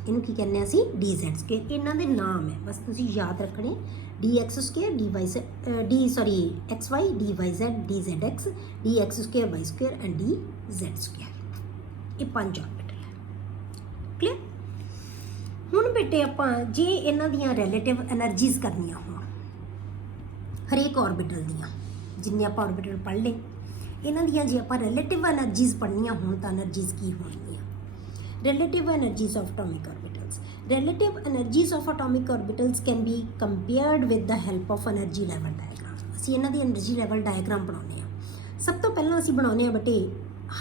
ਇਹਨੂੰ ਕੀ ਕਹਿੰਦੇ ਅਸੀਂ dz²। ਇਹਨਾਂ ਦੇ ਨਾਮ ਹੈ, ਬਸ ਤੁਸੀਂ ਯਾਦ ਰੱਖਣੇ dx² xy dyz dzx dx² y² and dz²। ਇਹ 5 ਆਰਬਿਟਲ ਹੈ। ਕਲੀਅਰ। ਹੁਣ ਬੇਟੇ ਆਪਾਂ ਜੇ ਇਹਨਾਂ ਦੀਆਂ ਰਿਲੇਟਿਵ ਐਨਰਜੀਜ਼ ਕਰਨੀਆਂ ਹੋਣ ਹਰੇਕ ਆਰਬਿਟਲ ਦੀਆਂ, ਜਿੰਨੇ ਆਪਾਂ ਆਰਬਿਟਲ ਪੜ੍ਹ ਲਏ, ਇਹਨਾਂ ਦੀਆਂ ਜੇ ਆਪਾਂ ਰਿਲੇਟਿਵ ਐਨਰਜੀਜ਼ ਪੜ੍ਹਨੀਆਂ ਹੋਣ ਤਾਂ ਐਨਰਜੀਜ਼ ਕੀ ਹੋਣਗੀਆਂ? Relative energies of atomic orbitals. Relative energies of atomic orbitals can be compared with the help of energy level diagram. ਅਸੀਂ ਇਹਨਾਂ ਦੀ ਐਨਰਜੀ ਲੈਵਲ ਡਾਇਗਰਾਮ ਬਣਾਉਂਦੇ ਹਾਂ। ਸਭ ਤੋਂ ਪਹਿਲਾਂ ਅਸੀਂ ਬਣਾਉਂਦੇ ਹਾਂ ਬੇਟੇ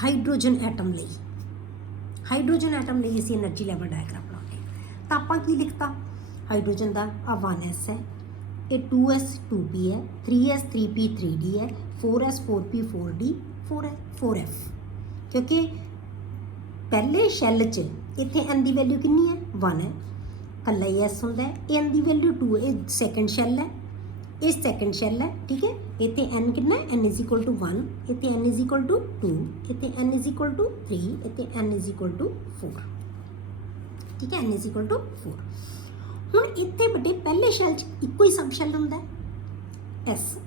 ਹਾਈਡਰੋਜਨ ਐਟਮ ਲਈ। ਹਾਈਡਰੋਜਨ ਐਟਮ ਲਈ ਅਸੀਂ ਐਨਰਜੀ ਲੈਵਲ ਡਾਇਗਰਾਮ ਬਣਾਉਂਦੇ ਹਾਂ। ਤਾਂ ਆਪਾਂ ਕੀ ਲਿਖਤਾ? ਹਾਈਡਰੋਜਨ ਦਾ ਆ 1s ਹੈ, ਇਹ 2s 2p ਹੈ, 3s 3p 3d ਹੈ, 4s 4p 4d 4f। ਕਿਉਂਕਿ ਪਹਿਲੇ ਸ਼ੈੱਲ 'ਚ ਇੱਥੇ n ਦੀ ਵੈਲਿਊ ਕਿੰਨੀ ਹੈ? 1 ਹੈ, ਇਕੱਲਾ ਹੀ s ਹੁੰਦਾ ਹੈ। n ਦੀ ਵੈਲਿਊ 2, ਇਹ ਸੈਕੰਡ ਸ਼ੈੱਲ ਹੈ, ਇਹ ਸੈਕੰਡ ਸ਼ੈੱਲ ਹੈ, ਠੀਕ ਹੈ। ਇੱਥੇ n ਕਿੰਨਾ ਹੈ? n = 1, ਇੱਥੇ n = 2, ਇੱਥੇ n = 3, ਇੱਥੇ n = 4, ਠੀਕ ਹੈ, n = 4। ਹੁਣ ਇੱਥੇ ਬੇਟੇ ਪਹਿਲੇ ਸ਼ੈੱਲ 'ਚ ਇੱਕੋ ਹੀ ਸਬ ਸ਼ੈੱਲ ਹੁੰਦਾ ਹੈ s,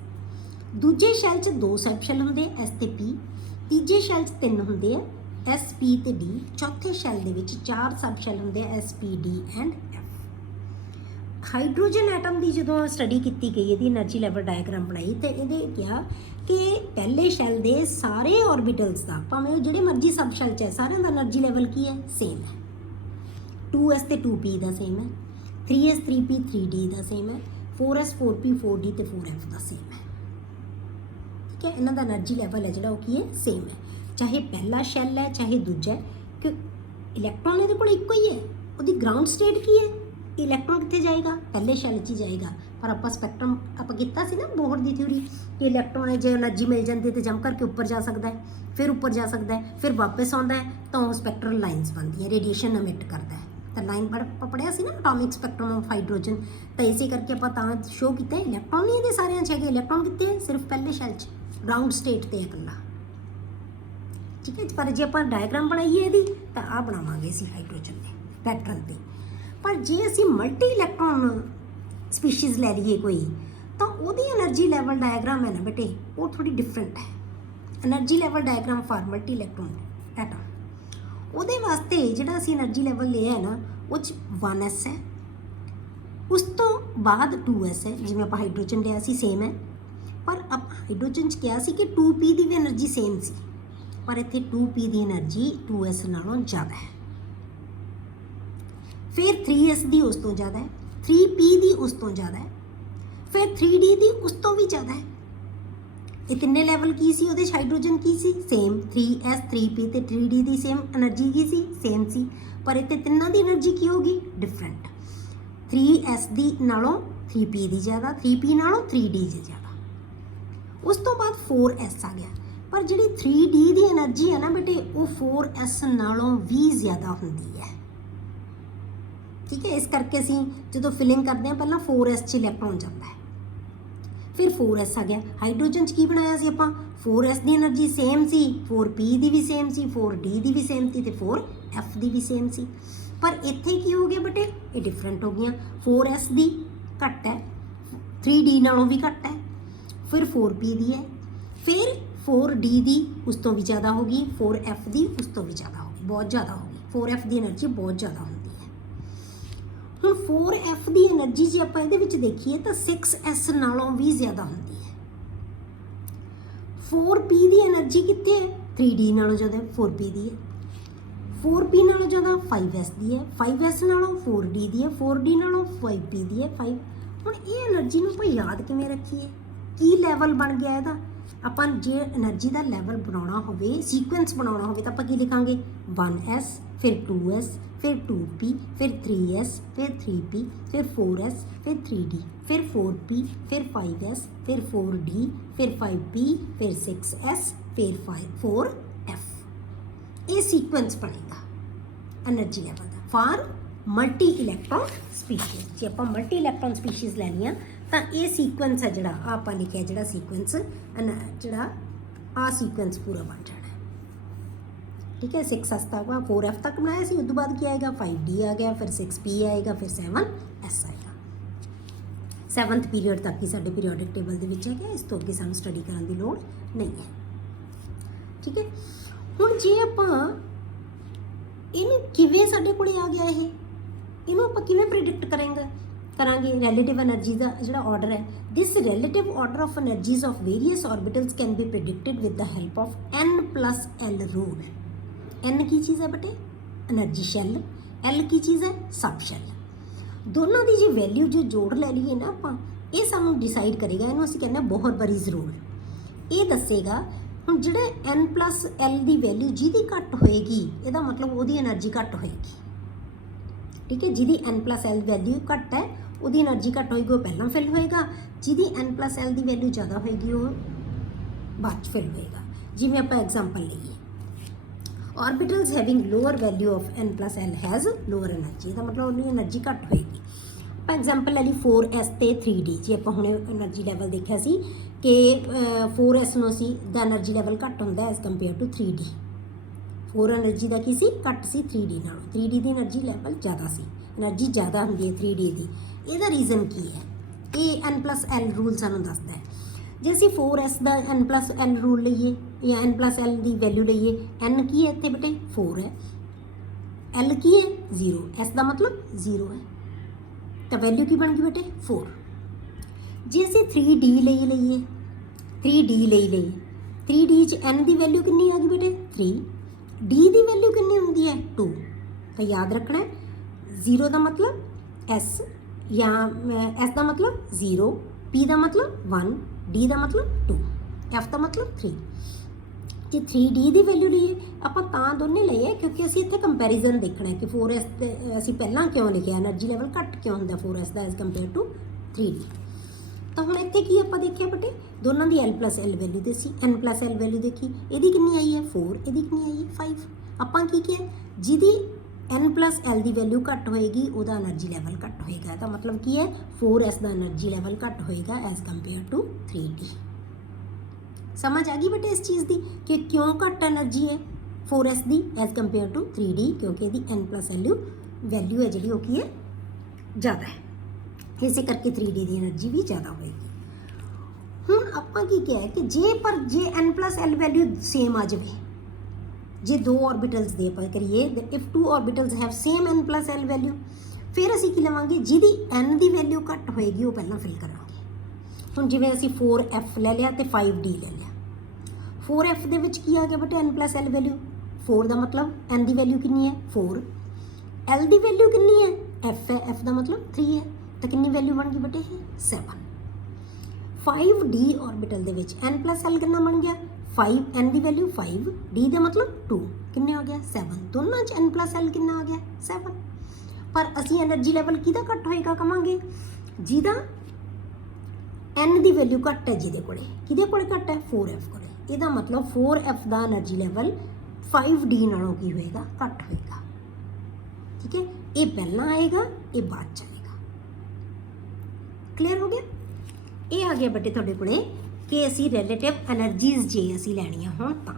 ਦੂਜੇ ਸ਼ੈੱਲ 'ਚ 2 ਸਬ ਸ਼ੈੱਲ ਹੁੰਦੇ ਆ s ਤੇ p, ਤੀਜੇ ਸ਼ੈੱਲ 'ਚ 3 ਹੁੰਦੇ ਆ s p ਤੇ d, ਚੌਥੇ ਸ਼ੈੱਲ ਦੇ ਵਿੱਚ 4 ਸਬ ਸ਼ੈੱਲ ਹੁੰਦੇ ਆ s p d and f। Hydrogen atom ਦੀ ਜਦੋਂ ਸਟੱਡੀ ਕੀਤੀ ਗਈ, ਇਹਦੀ ਐਨਰਜੀ ਲੈਵਲ ਡਾਇਗਰਾਮ ਬਣਾਈ ਤੇ ਇਹਦੇ ਕਿਹਾ ਕਿ ਪਹਿਲੇ ਸ਼ੈੱਲ ਦੇ ਸਾਰੇ ਆਰਬਿਟਲਸ ਦਾ, ਭਾਵੇਂ ਉਹ ਜਿਹੜੇ ਮਰਜ਼ੀ ਸਬ ਸ਼ੈੱਲ 'ਚ ਹੈ, ਸਾਰਿਆਂ ਦਾ ਐਨਰਜੀ ਲੈਵਲ ਕੀ ਹੈ? ਸੇਮ ਹੈ। 2s ਤੇ 2p ਦਾ ਸੇਮ ਹੈ, 3s 3p 3d ਦਾ ਸੇਮ ਹੈ, 4s 4p 4d ਤੇ 4f ਦਾ ਸੇਮ ਹੈ, ਠੀਕ ਹੈ। ਇਹਨਾਂ ਦਾ ਐਨਰਜੀ ਲੈਵਲ ਹੈ ਜਿਹੜਾ ਉਹ ਕੀ ਹੈ? ਸੇਮ ਹੈ। ਚਾਹੇ ਪਹਿਲਾ ਸ਼ੈੱਲ ਹੈ ਚਾਹੇ ਦੂਜਾ ਹੈ, ਕਿ ਇਲੈਕਟ੍ਰੋਨ ਇਹਦੇ ਕੋਲ ਇੱਕੋ ਹੀ ਹੈ। ਉਹਦੀ ਗਰਾਊਂਡ ਸਟੇਟ ਕੀ ਹੈ? ਇਲੈਕਟ੍ਰੋਨ ਕਿੱਥੇ ਜਾਏਗਾ? ਪਹਿਲੇ ਸ਼ੈੱਲ 'ਚ ਹੀ ਜਾਏਗਾ। ਪਰ ਆਪਾਂ ਸਪੈਕਟਰਮ ਆਪਾਂ ਕੀਤਾ ਸੀ ਨਾ ਬੋਹਰ ਦੀ ਥਿਊਰੀ ਕਿ ਇਲੈਕਟ੍ਰੋਨ ਜੇ ਐਨਰਜੀ ਮਿਲ ਜਾਂਦੀ ਤੇ ਜੰਪ ਕਰਕੇ ਉੱਪਰ ਜਾ ਸਕਦਾ ਹੈ, ਫਿਰ ਉੱਪਰ ਜਾ ਸਕਦਾ ਹੈ, ਫਿਰ ਵਾਪਸ ਆਉਂਦਾ ਹੈ, ਤਾਂ ਉਹ ਸਪੈਕਟਰਲ ਲਾਈਨਸ ਬਣਦੀਆਂ, ਰੇਡੀਏਸ਼ਨ ਐਮਿਟ ਕਰਦਾ ਹੈ। ਤਾਂ ਲਾਈਨ ਪੜ੍ਹਿਆ ਸੀ ਨਾ ਐਟੋਮਿਕ ਸਪੈਕਟਰਮ ਆਫ ਹਾਈਡਰੋਜਨ। ਤਾਂ ਇਸੇ ਕਰਕੇ ਆਪਾਂ ਤਾਂ ਸ਼ੋਅ ਕੀਤਾ ਇਲੈਕਟ੍ਰੋਨ ਨਹੀਂ ਇਹਦੇ ਸਾਰਿਆਂ 'ਚ ਹੈਗੇ। ਇਲੈਕਟ੍ਰੋਨ ਕਿੱਥੇ? ਸਿਰਫ ਪਹਿਲੇ ਸ਼ੈੱਲ 'ਚ, ਗਰਾਊਂਡ ਸਟੇਟ ਤੇ ਇਕੱਲਾ, ਠੀਕ ਹੈ। ਪਰ ਜੇ ਆਪਾਂ ਡਾਇਗਰਾਮ ਬਣਾਈਏ ਇਹਦੀ ਤਾਂ ਆਹ ਬਣਾਵਾਂਗੇ ਅਸੀਂ ਹਾਈਡਰੋਜਨ ਦੇ ਪੈਟਰਨ 'ਤੇ। ਪਰ ਜੇ ਅਸੀਂ ਮਲਟੀ ਇਲੈਕਟ੍ਰੋਨ ਸਪੀਸ਼ੀਜ਼ ਲੈ ਲਈਏ ਕੋਈ, ਤਾਂ ਉਹਦੀ ਐਨਰਜੀ ਲੈਵਲ ਡਾਇਗਰਾਮ ਹੈ ਨਾ ਬੇਟੇ, ਉਹ ਥੋੜੀ ਡਿਫਰੈਂਟ ਹੈ। Energy level diagram for multi electron atom, ਉਹਦੇ ਵਾਸਤੇ ਜਿਹੜਾ ਅਸੀਂ ਐਨਰਜੀ ਲੈਵਲ ਲਿਆ ਹੈ ਨਾ, ਉਹ 'ਚ 1s ਹੈ, ਉਸ ਤੋਂ ਬਾਅਦ 2s ਹੈ। ਜਿਵੇਂ ਆਪਾਂ ਹਾਈਡਰੋਜਨ ਲਿਆ ਸੀ ਸੇਮ ਹੈ, ਪਰ ਆਪਾਂ ਹਾਈਡਰੋਜਨ 'ਚ ਕਿਹਾ ਸੀ ਕਿ 2p ਦੀ ਵੀ ਐਨਰਜੀ ਸੇਮ ਸੀ, ਪਰ ਇੱਥੇ 2p ਦੀ ਐਨਰਜੀ 2s ਨਾਲੋਂ ਜ਼ਿਆਦਾ ਹੈ। ਫਿਰ 3s ਦੀ ਉਸ ਤੋਂ ਜ਼ਿਆਦਾ ਹੈ, 3p ਦੀ ਉਸ ਤੋਂ ਜ਼ਿਆਦਾ ਹੈ, ਫਿਰ 3d ਦੀ ਉਸ ਤੋਂ ਵੀ ਜ਼ਿਆਦਾ ਹੈ। ਇਹ ਤਿੰਨੇ ਲੈਵਲ ਕੀ ਸੀ ਉਹਦੇ 'ਚ? ਹਾਈਡਰੋਜਨ ਕੀ ਸੀ? ਸੇਮ। 3s 3p ਤੇ 3d ਦੀ ਸੇਮ ਐਨਰਜੀ ਕੀ ਸੀ? ਸੇਮ ਸੀ। ਪਰ ਇੱਥੇ ਤਿੰਨਾਂ ਦੀ ਐਨਰਜੀ ਕੀ ਹੋਗੀ? ਡਿਫਰੈਂਟ। 3s ਦੀ ਨਾਲੋਂ 3p ਦੀ ਜ਼ਿਆਦਾ, 3p ਨਾਲੋਂ 3d ਦੀ ਜ਼ਿਆਦਾ। ਉਸ ਤੋਂ ਬਾਅਦ 4s ਆ ਗਿਆ। ਪਰ ਜਿਹੜੀ 3d ਦੀ ਐਨਰਜੀ ਹੈ ਨਾ ਬੇਟੇ, ਉਹ 4s ਨਾਲੋਂ ਵੀ ਜ਼ਿਆਦਾ ਹੁੰਦੀ ਹੈ, ਠੀਕ ਹੈ। ਇਸ ਕਰਕੇ ਅਸੀਂ ਜਦੋਂ ਫਿਲਿੰਗ ਕਰਦੇ ਹਾਂ ਪਹਿਲਾਂ 4s 'ਚ ਇਲੈਕਟ੍ਰੋਨ ਜਾਂਦਾ ਹੈ, ਫਿਰ 4s ਆ ਗਿਆ। ਹਾਈਡਰੋਜਨ 'ਚ ਕੀ ਬਣਾਇਆ ਸੀ ਆਪਾਂ? 4s ਦੀ ਐਨਰਜੀ ਸੇਮ ਸੀ, 4p ਦੀ ਵੀ ਸੇਮ ਸੀ, 4d ਦੀ ਵੀ ਸੇਮ ਸੀ ਤੇ 4f ਦੀ ਵੀ ਸੇਮ ਸੀ। ਪਰ ਇੱਥੇ ਕੀ ਹੋ ਗਿਆ ਬੇਟੇ? ਇਹ ਡਿਫਰੈਂਟ ਹੋ ਗਈਆਂ। 4s ਦੀ ਘੱਟ ਹੈ, 3d ਨਾਲੋਂ ਵੀ ਘੱਟ ਹੈ, ਫਿਰ 4p ਦੀ ਹੈ, ਫਿਰ 4d ਦੀ ਉਸ ਤੋਂ ਵੀ ਜ਼ਿਆਦਾ ਹੋ ਗਈ, 4f ਦੀ ਉਸ ਤੋਂ ਵੀ ਜ਼ਿਆਦਾ ਹੋ ਗਈ, ਬਹੁਤ ਜ਼ਿਆਦਾ ਹੋ ਗਈ। 4f ਦੀ ਐਨਰਜੀ ਬਹੁਤ ਜ਼ਿਆਦਾ ਹੁੰਦੀ ਹੈ। ਹੁਣ 4f ਦੀ ਐਨਰਜੀ ਜੇ ਆਪਾਂ ਇਹਦੇ ਵਿੱਚ ਦੇਖੀਏ ਤਾਂ 6s ਨਾਲੋਂ ਵੀ ਜ਼ਿਆਦਾ ਹੁੰਦੀ ਹੈ। 4p ਦੀ ਐਨਰਜੀ ਕਿੱਥੇ ਹੈ? 3d ਨਾਲੋਂ ਜ਼ਿਆਦਾ 4p ਦੀ ਹੈ, 4p ਨਾਲੋਂ ਜ਼ਿਆਦਾ 5s ਦੀ ਹੈ, 5s ਨਾਲੋਂ 4d ਦੀ ਹੈ, 4d ਨਾਲੋਂ 5p ਦੀ ਹੈ, 5। ਹੁਣ ਇਹ ਐਨਰਜੀ ਨੂੰ ਆਪਾਂ ਯਾਦ ਕਿਵੇਂ ਰੱਖੀਏ? ਕੀ ਲੈਵਲ ਬਣ ਗਿਆ ਇਹਦਾ? ਆਪਾਂ ਜੇ ਐਨਰਜੀ ਦਾ ਲੈਵਲ ਬਣਾਉਣਾ ਹੋਵੇ, ਸੀਕੁਐਂਸ ਬਣਾਉਣਾ ਹੋਵੇ, ਤਾਂ ਆਪਾਂ ਕੀ ਲਿਖਾਂਗੇ? 1s, ਫਿਰ 2s, ਫਿਰ 2p, ਫਿਰ 3s, ਫਿਰ 3p, ਫਿਰ 4s, ਫਿਰ 3d, ਫਿਰ 4p, ਫਿਰ 5s, ਫਿਰ 4d, ਫਿਰ 5p, ਫਿਰ 6s, ਫਿਰ 4f। ਇਹ ਸੀਕੁਐਂਸ ਬਣੇਗਾ ਐਨਰਜੀ ਲੈਵਲ ਦਾ ਫਾਰ ਮਲਟੀ ਇਲੈਕਟ੍ਰੋਨ ਸਪੀਸ਼ੀਜ਼। ਜੇ ਆਪਾਂ ਮਲਟੀ ਇਲੈਕਟ੍ਰੋਨ ਸਪੀਸ਼ੀਜ਼ ਲੈਣੀਆਂ ਤਾਂ ਇਹ ਸੀਕੁਐਂਸ ਹੈ ਜਿਹੜਾ ਆਪਾਂ ਲਿਖਿਆ, ਜਿਹੜਾ ਸੀਕੁਐਂਸ ਜਿਹੜਾ ਆਹ ਸੀਕੁਐਂਸ ਪੂਰਾ ਬਣ ਜਾਣਾ। ठीक है। 6s तक 4f तक बनाया सी, उस बाद क्या आएगा 5d आ गया, फिर 6p आएगा, फिर 7s आएगा। 7th ਪੀਰੀਅਡ ਤੱਕ ਹੀ ਸਾਡੇ ਪੀਰੀਓਡਿਕ ਟੇਬਲ ਦੇ ਵਿੱਚ ਹੈਗਾ, ਇਸ ਤੋਂ ਅੱਗੇ ਸਾਨੂੰ ਸਟੱਡੀ ਕਰਨ ਦੀ ਲੋੜ ਨਹੀਂ ਹੈ। ਠੀਕ ਹੈ। ਹੁਣ ਜੇ ਆਪਾਂ ਇਹਨੂੰ ਕਿਵੇਂ ਸਾਡੇ ਕੋਲੇ ਆ ਗਿਆ ਇਹਨੂੰ ਆਪਾਂ ਕਿਵੇਂ ਪ੍ਰਿਡਿਕਟ ਕਰਾਂਗੇ ਰਿਲੇਟਿਵ એનર્ਜੀ ਦਾ ਜਿਹੜਾ ਆਰਡਰ ਹੈ। ਦਿਸ relative order of energies of various ਆਰਬਿਟਲਸ can B ਪ੍ਰਿਡਿਕਟਡ with the help of n+l rule. n ਕੀ ਚੀਜ਼ ਹੈ ਬੇਟੇ? Energy shell. l ਕੀ ਚੀਜ਼ ਹੈ? ਸਬ ਸ਼ੈੱਲ। ਦੋਨਾਂ ਦੀ ਜੇ ਵੈਲਿਊ ਜੋ ਜੋੜ ਲੈ ਲਈਏ ਨਾ ਆਪਾਂ, ਇਹ ਸਾਨੂੰ ਡਿਸਾਈਡ ਕਰੇਗਾ, ਇਹਨੂੰ ਅਸੀਂ ਕਹਿੰਦੇ ਬਹੁਤ ਬਰੀਜ਼ ਰੂਲ। ਇਹ ਦੱਸੇਗਾ ਹੁਣ ਜਿਹੜਾ n+l ਦੀ ਵੈਲਿਊ ਜਿਹਦੀ ਘੱਟ ਹੋਏਗੀ, ਇਹਦਾ ਮਤਲਬ ਉਹਦੀ એનર્ਜੀ ਘੱਟ ਹੋਏਗੀ। ਠੀਕ ਹੈ। ਜਿਹਦੀ n+l ਵੈਲਿਊ ਘੱਟ ਹੈ ਉਹਦੀ એનર્ਜੀ ਘੱਟ ਹੋਏਗੀ, ਉਹ ਪਹਿਲਾਂ ਫਿਲ ਹੋਏਗਾ। ਜਿਹਦੀ n+l ਦੀ ਵੈਲਿਊ ਜ਼ਿਆਦਾ ਹੋਏਗੀ ਉਹ ਬਾਅਦ 'ਚ ਫਿਲ ਹੋਏਗਾ। ਜਿਵੇਂ ਆਪਾਂ ਐਗਜ਼ਾਮਪਲ ਲਈਏ, orbitals having lower value of n+l has lower energy, ਇਹਦਾ ਮਤਲਬ ਉਹਦੀ એનર્ਜੀ ਘੱਟ ਹੋਏਗੀ। ਆਪਾਂ ਐਗਜ਼ਾਮਪਲ ਲੈ ਲਈ 4s ਤੇ 3d। ਜੇ ਆਪਾਂ ਹੁਣੇ એનર્ਜੀ ਲੈਵਲ ਦੇਖਿਆ ਸੀ ਕਿ 4s ਨੂੰ ਅਸੀਂ ਦਾ એનર્ਜੀ ਲੈਵਲ ਘੱਟ ਹੁੰਦਾ as compare to 3d। 4 energy ਦਾ ਕੀ ਸੀ? ਘੱਟ ਸੀ 3d ਨਾਲੋਂ। 3d ਦੀ એનર્ਜੀ ਲੈਵਲ ਜ਼ਿਆਦਾ ਸੀ, એનર્ਜੀ ਜ਼ਿਆਦਾ ਹੁੰਦੀ ਹੈ 3d ਦੀ। ਇਹਦਾ ਰੀਜ਼ਨ ਕੀ ਹੈ? ਇਹ n+l ਰੂਲ ਸਾਨੂੰ ਦੱਸਦਾ ਹੈ। ਜੇ ਅਸੀਂ 4s ਦਾ n+l ਰੂਲ ਲਈਏ ਜਾਂ n+l ਦੀ ਵੈਲਿਊ ਲਈਏ, n ਕੀ ਹੈ ਇੱਥੇ ਬੇਟੇ? 4 ਹੈ। l ਕੀ ਹੈ? 0। s ਦਾ ਮਤਲਬ 0 ਹੈ, ਤਾਂ ਵੈਲਿਊ ਕੀ ਬਣ ਗਈ ਬੇਟੇ? 4। ਜੇ ਅਸੀਂ 3d ਲਈਏ 3d 'ਚ n ਦੀ ਵੈਲਿਊ ਕਿੰਨੀ ਆ ਗਈ ਬੇਟੇ? 3। d ਦੀ ਵੈਲਿਊ ਕਿੰਨੀ ਹੁੰਦੀ ਹੈ? 2। ਤਾਂ ਯਾਦ ਰੱਖਣਾ 0 ਦਾ ਮਤਲਬ s ਜਾਂ s ਦਾ ਮਤਲਬ 0, p ਦਾ ਮਤਲਬ 1, d ਦਾ ਮਤਲਬ 2, f ਦਾ ਮਤਲਬ 3। ਜੇ 3d ਦੀ ਵੈਲਿਊ ਲਈਏ ਆਪਾਂ ਤਾਂ ਦੋਨੇ ਲਈਏ ਕਿਉਂਕਿ ਅਸੀਂ ਇੱਥੇ ਕੰਪੈਰੀਜ਼ਨ ਦੇਖਣਾ ਹੈ ਕਿ 4s ਤੇ ਅਸੀਂ ਪਹਿਲਾਂ ਕਿਉਂ ਲਿਖਿਆ, એનર્ਜੀ ਲੈਵਲ ਘੱਟ ਕਿਉਂ ਹੁੰਦਾ 4s the as compare to 3d। ਤਾਂ ਹੁਣ ਇੱਥੇ ਕੀ ਆਪਾਂ ਦੇਖਿਆ ਬੇਟੇ? ਦੋਨਾਂ ਦੀ l+l ਵੈਲਿਊ ਦੇ ਸੀ। n+l ਵੈਲਿਊ ਦੇਖੀ, ਇਹਦੀ ਕਿੰਨੀ ਆਈ ਹੈ? 4। ਇਹਦੀ ਕਿੰਨੀ ਆਈ ਹੈ? 5। ਆਪਾਂ ਕੀ ਕਿਹਾ? ਜਿਹਦੀ n+l ਦੀ ਵੈਲਿਊ ਘੱਟ ਹੋਏਗੀ ਉਹਦਾ એનર્ਜੀ ਲੈਵਲ ਘੱਟ ਹੋਏਗਾ। ਤਾਂ ਮਤਲਬ ਕੀ ਹੈ? 4s ਦਾ એનર્ਜੀ ਲੈਵਲ ਘੱਟ ਹੋਏਗਾ ਐਜ਼ ਕੰਪੇਅਰ ਟੂ 3d। ਸਮਝ ਆ ਗਈ ਬੇਟੇ ਇਸ ਚੀਜ਼ ਦੀ ਕਿ ਕਿਉਂ ਘੱਟ એનર્ਜੀ ਹੈ 4s the as compare to 3d? ਕਿਉਂਕਿ ਇਹਦੀ n+l ਵੈਲਿਊ ਹੈ ਜਿਹੜੀ ਉਹ ਕੀ ਹੈ? ਜ਼ਿਆਦਾ ਹੈ। ਇਸੇ ਕਰਕੇ 3d ਦੀ એનર્ਜੀ ਵੀ ਜ਼ਿਆਦਾ ਹੋਏਗੀ। ਹੁਣ ਆਪਾਂ ਕੀ ਕਿਹਾ ਕਿ ਜੇ n+l ਵੈਲਿਊ ਸੇਮ ਆ ਜਾਵੇ, ਜੇ ਦੋ ਆਰਬਿਟਲਸ ਦੀ ਆਪਾਂ ਕਰੀਏ, if 2 ਆਰਬਿਟਲਸ have same n+l value, ਫਿਰ ਅਸੀਂ ਕੀ ਲਵਾਂਗੇ? ਜਿਹਦੀ n ਦੀ ਵੈਲਿਊ ਘੱਟ ਹੋਏਗੀ ਉਹ ਪਹਿਲਾਂ ਫਿਲ ਕਰਾਂਗੇ। ਹੁਣ ਜਿਵੇਂ ਅਸੀਂ 4f ਲੈ ਲਿਆ ਤੇ 5d ਲੈ ਲਿਆ। 4f ਦੇ ਵਿੱਚ ਕੀ ਆ ਗਿਆ ਬੇਟੇ? n+l ਵੈਲਿਊ 4 ਦਾ ਮਤਲਬ n ਦੀ ਵੈਲਿਊ ਕਿੰਨੀ ਹੈ? 4। l ਦੀ ਵੈਲਿਊ ਕਿੰਨੀ ਹੈ? f ਹੈ, f ਦਾ ਮਤਲਬ 3 ਹੈ, ਤਾਂ ਕਿੰਨੀ ਵੈਲਿਊ ਬਣ ਗਈ ਬੇਟੇ? 7। 5d ਆਰਬਿਟਲ ਦੇ ਵਿੱਚ n+l ਕਿੰਨਾ ਬਣ ਗਿਆ? 5, n ਦੀ ਵੈਲਿਊ 5, d ਦਾ ਮਤਲਬ 2, ਕਿੰਨੇ ਹੋ ਗਿਆ? 7। ਦੋਨਾਂ 'ਚ n+l ਕਿੰਨਾ ਆ ਗਿਆ? 7। ਪਰ ਅਸੀਂ એનર્ਜੀ ਲੈਵਲ ਕਿਹਦਾ ਘੱਟ ਹੋਏਗਾ ਕਵਾਂਗੇ? ਜਿਹਦਾ n ਦੀ ਵੈਲਿਊ ਘੱਟ ਹੈ, ਜਿਹਦੇ ਕੋਲੇ ਕਿਹਦੇ ਕੋਲੇ ਘੱਟ ਹੈ? 4f ਕੋਲੇ। ਇਹਦਾ ਮਤਲਬ 4f ਦਾ એનર્ਜੀ ਲੈਵਲ 5d ਨਾਲੋਂ ਕੀ ਹੋਏਗਾ? ਘੱਟ ਹੋਏਗਾ। ਠੀਕ ਹੈ। ਇਹ ਪਹਿਲਾਂ ਆਏਗਾ, ਇਹ ਬਾਅਦ 'ਚ ਆਏਗਾ। ਕਲੀਅਰ ਹੋ ਗਿਆ? ਇਹ ਆ ਗਿਆ ਬੇਟੇ ਤੁਹਾਡੇ ਕੋਲੇ ਕਿ ਅਸੀਂ ਰਿਲੇਟਿਵ એનર્ਜੀਜ਼ ਜੇ ਅਸੀਂ ਲੈਣੀਆਂ ਹੋਣ ਤਾਂ।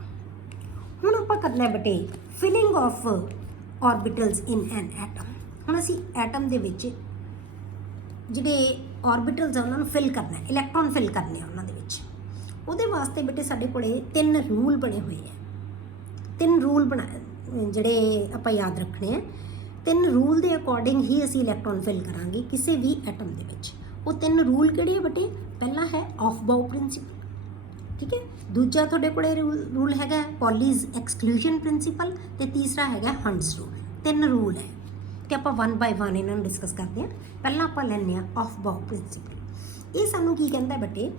ਹੁਣ ਆਪਾਂ ਕਰਨਾ ਬੇਟੇ filling of ਆਰਬਿਟਲਸ in N atom. ਹੁਣ ਅਸੀਂ ਐਟਮ ਦੇ ਵਿੱਚ ਜਿਹੜੇ ਆਰਬਿਟਲਸ ਆ ਉਹਨਾਂ ਨੂੰ ਫਿਲ ਕਰਨਾ ਹੈ, ਇਲੈਕਟ੍ਰੋਨ ਫਿਲ ਕਰਨੇ ਆ ਉਹਨਾਂ ਦੇ ਵਿੱਚ। ਉਹਦੇ ਵਾਸਤੇ ਬੇਟੇ ਸਾਡੇ ਕੋਲੇ 3 ਰੂਲ ਬਣੇ ਹੋਏ ਆ। 3 ਰੂਲ ਜਿਹੜੇ ਆਪਾਂ ਯਾਦ ਰੱਖਣੇ ਆ। 3 ਰੂਲ ਦੇ ਅਕੋਰਡਿੰਗ ਹੀ ਅਸੀਂ ਇਲੈਕਟ੍ਰੋਨ ਫਿਲ ਕਰਾਂਗੇ ਕਿਸੇ ਵੀ ਐਟਮ ਦੇ ਵਿੱਚ। ਉਹ 3 ਰੂਲ ਕਿਹੜੇ ਆ ਬੇਟੇ? ਪਹਿਲਾ ਹੈ ਆਫ ਬਾਊ ਪ੍ਰਿੰਸੀਪਲ। ਠੀਕ ਹੈ। ਦੂਜਾ ਤੁਹਾਡੇ ਕੋਲੇ ਰੂਲ ਹੈਗਾ ਪੌਲੀਜ਼ ਐਕਸਕਲੂਜਨ ਪ੍ਰਿੰਸੀਪਲ, ਤੇ ਤੀਸਰਾ ਹੈਗਾ ਹੰਟਸ ਰੂਲ। 3 ਰੂਲ ਹੈ ਕਿ ਆਪਾਂ 1 ਬਾਈ 1 ਇਹਨਾਂ ਨੂੰ ਡਿਸਕਸ ਕਰਦੇ ਹਾਂ। ਪਹਿਲਾਂ ਆਪਾਂ ਲੈਂਦੇ ਹਾਂ ਆਫ ਬਾਊ ਪ੍ਰਿੰਸੀਪਲ। ਇਹ ਸਾਨੂੰ ਕੀ ਕਹਿੰਦਾ ਬੇਟੇ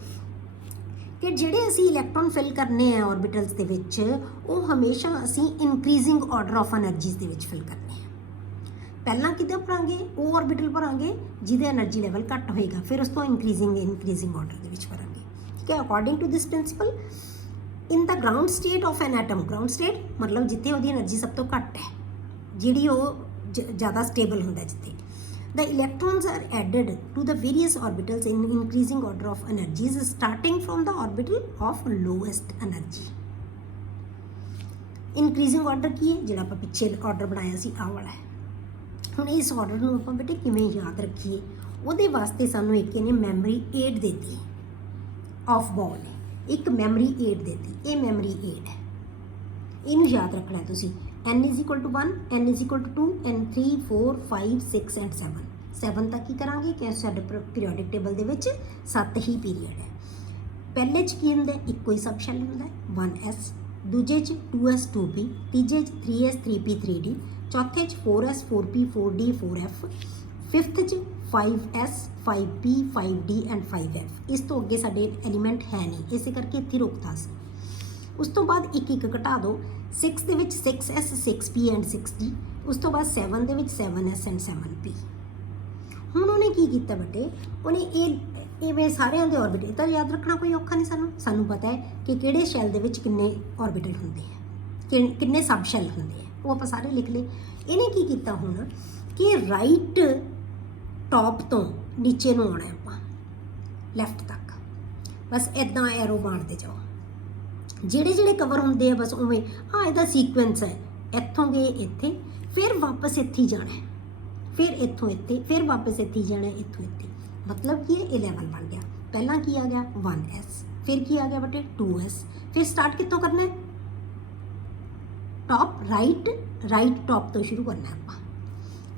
ਕਿ ਜਿਹੜੇ ਅਸੀਂ ਇਲੈਕਟ੍ਰੋਨ ਫਿਲ ਕਰਨੇ ਆ ਆਰਬਿਟਲਸ ਦੇ ਵਿੱਚ, ਉਹ ਹਮੇਸ਼ਾ ਅਸੀਂ ਇਨਕਰੀਜ਼ਿੰਗ ਆਰਡਰ ਆਫ એનર્ਜੀਜ਼ ਦੇ ਵਿੱਚ ਫਿਲ ਕਰਨੇ ਆ। ਪਹਿਲਾਂ ਕਿਤੇ ਭਰਾਂਗੇ? ਉਹ ਆਰਬਿਟਲ ਭਰਾਂਗੇ ਜਿਹਦੇ એનર્ਜੀ ਲੈਵਲ ਘੱਟ ਹੋਏਗਾ, ਫਿਰ ਉਸ ਤੋਂ ਇਨਕਰੀਜ਼ਿੰਗ ਆਰਡਰ ਦੇ ਵਿੱਚ ਭਰਾਂਗੇ। ਠੀਕ ਹੈ। According to this principle, in the ground state of an atom, ground state ਮਤਲਬ ਜਿੱਥੇ ਉਹਦੀ એનર્ਜੀ ਸਭ ਤੋਂ ਘੱਟ ਹੈ, ਜਿਹੜੀ ਉਹ ਜ਼ਿਆਦਾ ਸਟੇਬਲ ਹੁੰਦਾ ਜਿੱਥੇ, the electrons are added to the various orbitals in increasing order of energies starting from the orbital of lowest energy। Increasing order ਕੀ ਹੈ, ਜਿਹੜਾ ਆਪਾਂ ਪਿੱਛੇ ਆਰਡਰ ਬਣਾਇਆ ਸੀ ਆਹ ਵਾਲਾ ਹੈ। ਹੁਣ ਇਸ ਆਰਡਰ ਨੂੰ ਆਪਾਂ ਬੇਟੇ ਕਿਵੇਂ ਯਾਦ ਰੱਖੀਏ, ਉਹਦੇ ਵਾਸਤੇ ਸਾਨੂੰ ਇੱਕ ਇਹਨੇ ਮੈਮਰੀ ਏਡ ਦਿੱਤੀ ਆਫ ਬॉल ਨੇ, ਇੱਕ ਮੈਮਰੀ ਏਡ ਦਿੱਤੀ, ਇਹ ਮੈਮਰੀ ਏਡ ਹੈ, ਇਹਨੂੰ ਯਾਦ ਰੱਖਣਾ ਹੈ ਤੁਸੀਂ। n = 1, n = 2, n 3 4 5 6 ਐਂਡ 7 ਤੱਕ ਕੀ ਕਰਾਂਗੇ ਕਿ ਸਾਡੇ ਪੀਰੀਓਡਿਕ ਟੇਬਲ ਦੇ ਵਿੱਚ 7 ਹੀ ਪੀਰੀਅਡ ਹੈ। ਪਹਿਲੇ 'ਚ ਕੀ ਹੁੰਦਾ, ਇੱਕੋ ਹੀ ਸਬ ਸ਼ੈਲ ਹੁੰਦਾ 1s, ਦੂਜੇ 'ਚ 2s 2p, ਤੀਜੇ 'ਚ 3s 3p 3d, ਚੌਥੇ 'ਚ 4s 4p 4d 4f, fifth 'ਚ 5s 5p 5d and 5f। ਇਸ ਤੋਂ ਅੱਗੇ ਸਾਡੇ ਐਲੀਮੈਂਟ ਹੈ ਨਹੀਂ, ਇਸੇ ਕਰਕੇ ਇੱਥੇ ਰੁਕਦਾ ਸੀ। ਉਸ ਤੋਂ ਬਾਅਦ ਇੱਕ ਇੱਕ ਘਟਾ ਦਿਓ, 6 ਦੇ ਵਿੱਚ 6s 6p ਐਂਡ 6d, ਉਸ ਤੋਂ ਬਾਅਦ 7 ਦੇ ਵਿੱਚ 7s ਐਂਡ 7p। ਹੁਣ ਉਹਨੇ ਕੀ ਕੀਤਾ ਬੇਟੇ, ਉਹਨੇ ਇਵੇਂ ਸਾਰਿਆਂ ਦੇ ਆਰਬਿਟਲ ਤਾਂ ਯਾਦ ਰੱਖਣਾ ਕੋਈ ਔਖਾ ਨਹੀਂ, ਸਾਨੂੰ ਪਤਾ ਹੈ ਕਿ ਕਿਹੜੇ ਸ਼ੈਲ ਦੇ ਵਿੱਚ ਕਿੰਨੇ ਆਰਬਿਟਲ ਹੁੰਦੇ ਆ, ਕਿੰਨੇ ਸਬ ਸ਼ੈਲ ਹੁੰਦੇ ਆ, ਉਹ ਆਪਾਂ ਸਾਰੇ ਲਿਖ ਲਏ। ਇਹਨੇ ਕੀ ਕੀਤਾ ਹੁਣ ਕਿ ਰਾਈਟ ਟੌਪ ਤੋਂ ਨੀਚੇ ਨੂੰ ਆਉਣਾ ਆਪਾਂ ਲੈਫਟ ਤੱਕ, ਬਸ ਇੱਦਾਂ ਐਰੋ ਮਾਰਦੇ ਜਾਓ, ਜਿਹੜੇ ਜਿਹੜੇ ਕਵਰ ਹੁੰਦੇ ਆ ਬਸ ਉਵੇਂ। ਇਹਦਾ ਸੀਕੁਐਂਸ ਹੈ, ਇੱਥੋਂ ਗਏ ਇੱਥੇ, ਫਿਰ ਵਾਪਸ ਇੱਥੇ ਹੀ ਜਾਣਾ, ਫਿਰ ਇੱਥੋਂ ਇੱਥੇ, ਫਿਰ ਵਾਪਸ ਇੱਥੇ ਹੀ ਜਾਣਾ, ਇੱਥੋਂ ਇੱਥੇ, ਮਤਲਬ ਕਿ ਇਹ 11 ਬਣ ਗਿਆ। ਪਹਿਲਾਂ ਕੀ ਆ ਗਿਆ 1s, ਫਿਰ ਕੀ ਆ ਗਿਆ ਬੇਟੇ 2s, ਫਿਰ ਸਟਾਰਟ ਕਿੱਥੋਂ ਕਰਨਾ ਹੈ, ਟੌਪ ਰਾਈਟ ਟੌਪ ਤੋਂ ਸ਼ੁਰੂ ਕਰਨਾ ਆਪਾਂ,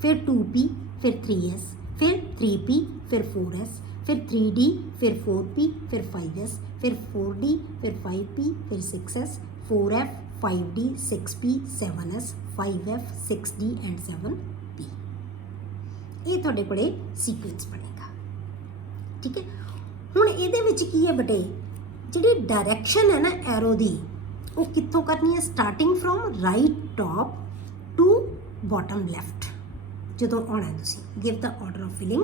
ਫਿਰ 2p, ਫਿਰ 3s, ਫਿਰ 3p, ਫਿਰ 4s, ਫਿਰ 3d, ਫਿਰ 4p, ਫਿਰ 5s, ਫਿਰ 4d, ਫਿਰ 5p, ਫਿਰ 6s, 4f 5d 6p 7s 5f 6d and 7p। ਇਹ ਤੁਹਾਡੇ ਕੋਲੇ ਸੀਕੁਐਂਸ ਬਣੇਗਾ, ਠੀਕ ਹੈ। ਹੁਣ ਇਹਦੇ ਵਿੱਚ ਕੀ ਹੈ ਬੇਟੇ, ਜਿਹੜੀ ਡਾਇਰੈਕਸ਼ਨ ਹੈ ਨਾ ਐਰੋ ਦੀ, ਉਹ ਕਿੱਥੋਂ ਕਰਨੀ ਹੈ, starting from right top to bottom left. ਜਦੋਂ ਆਉਣਾ ਤੁਸੀਂ give the order of filling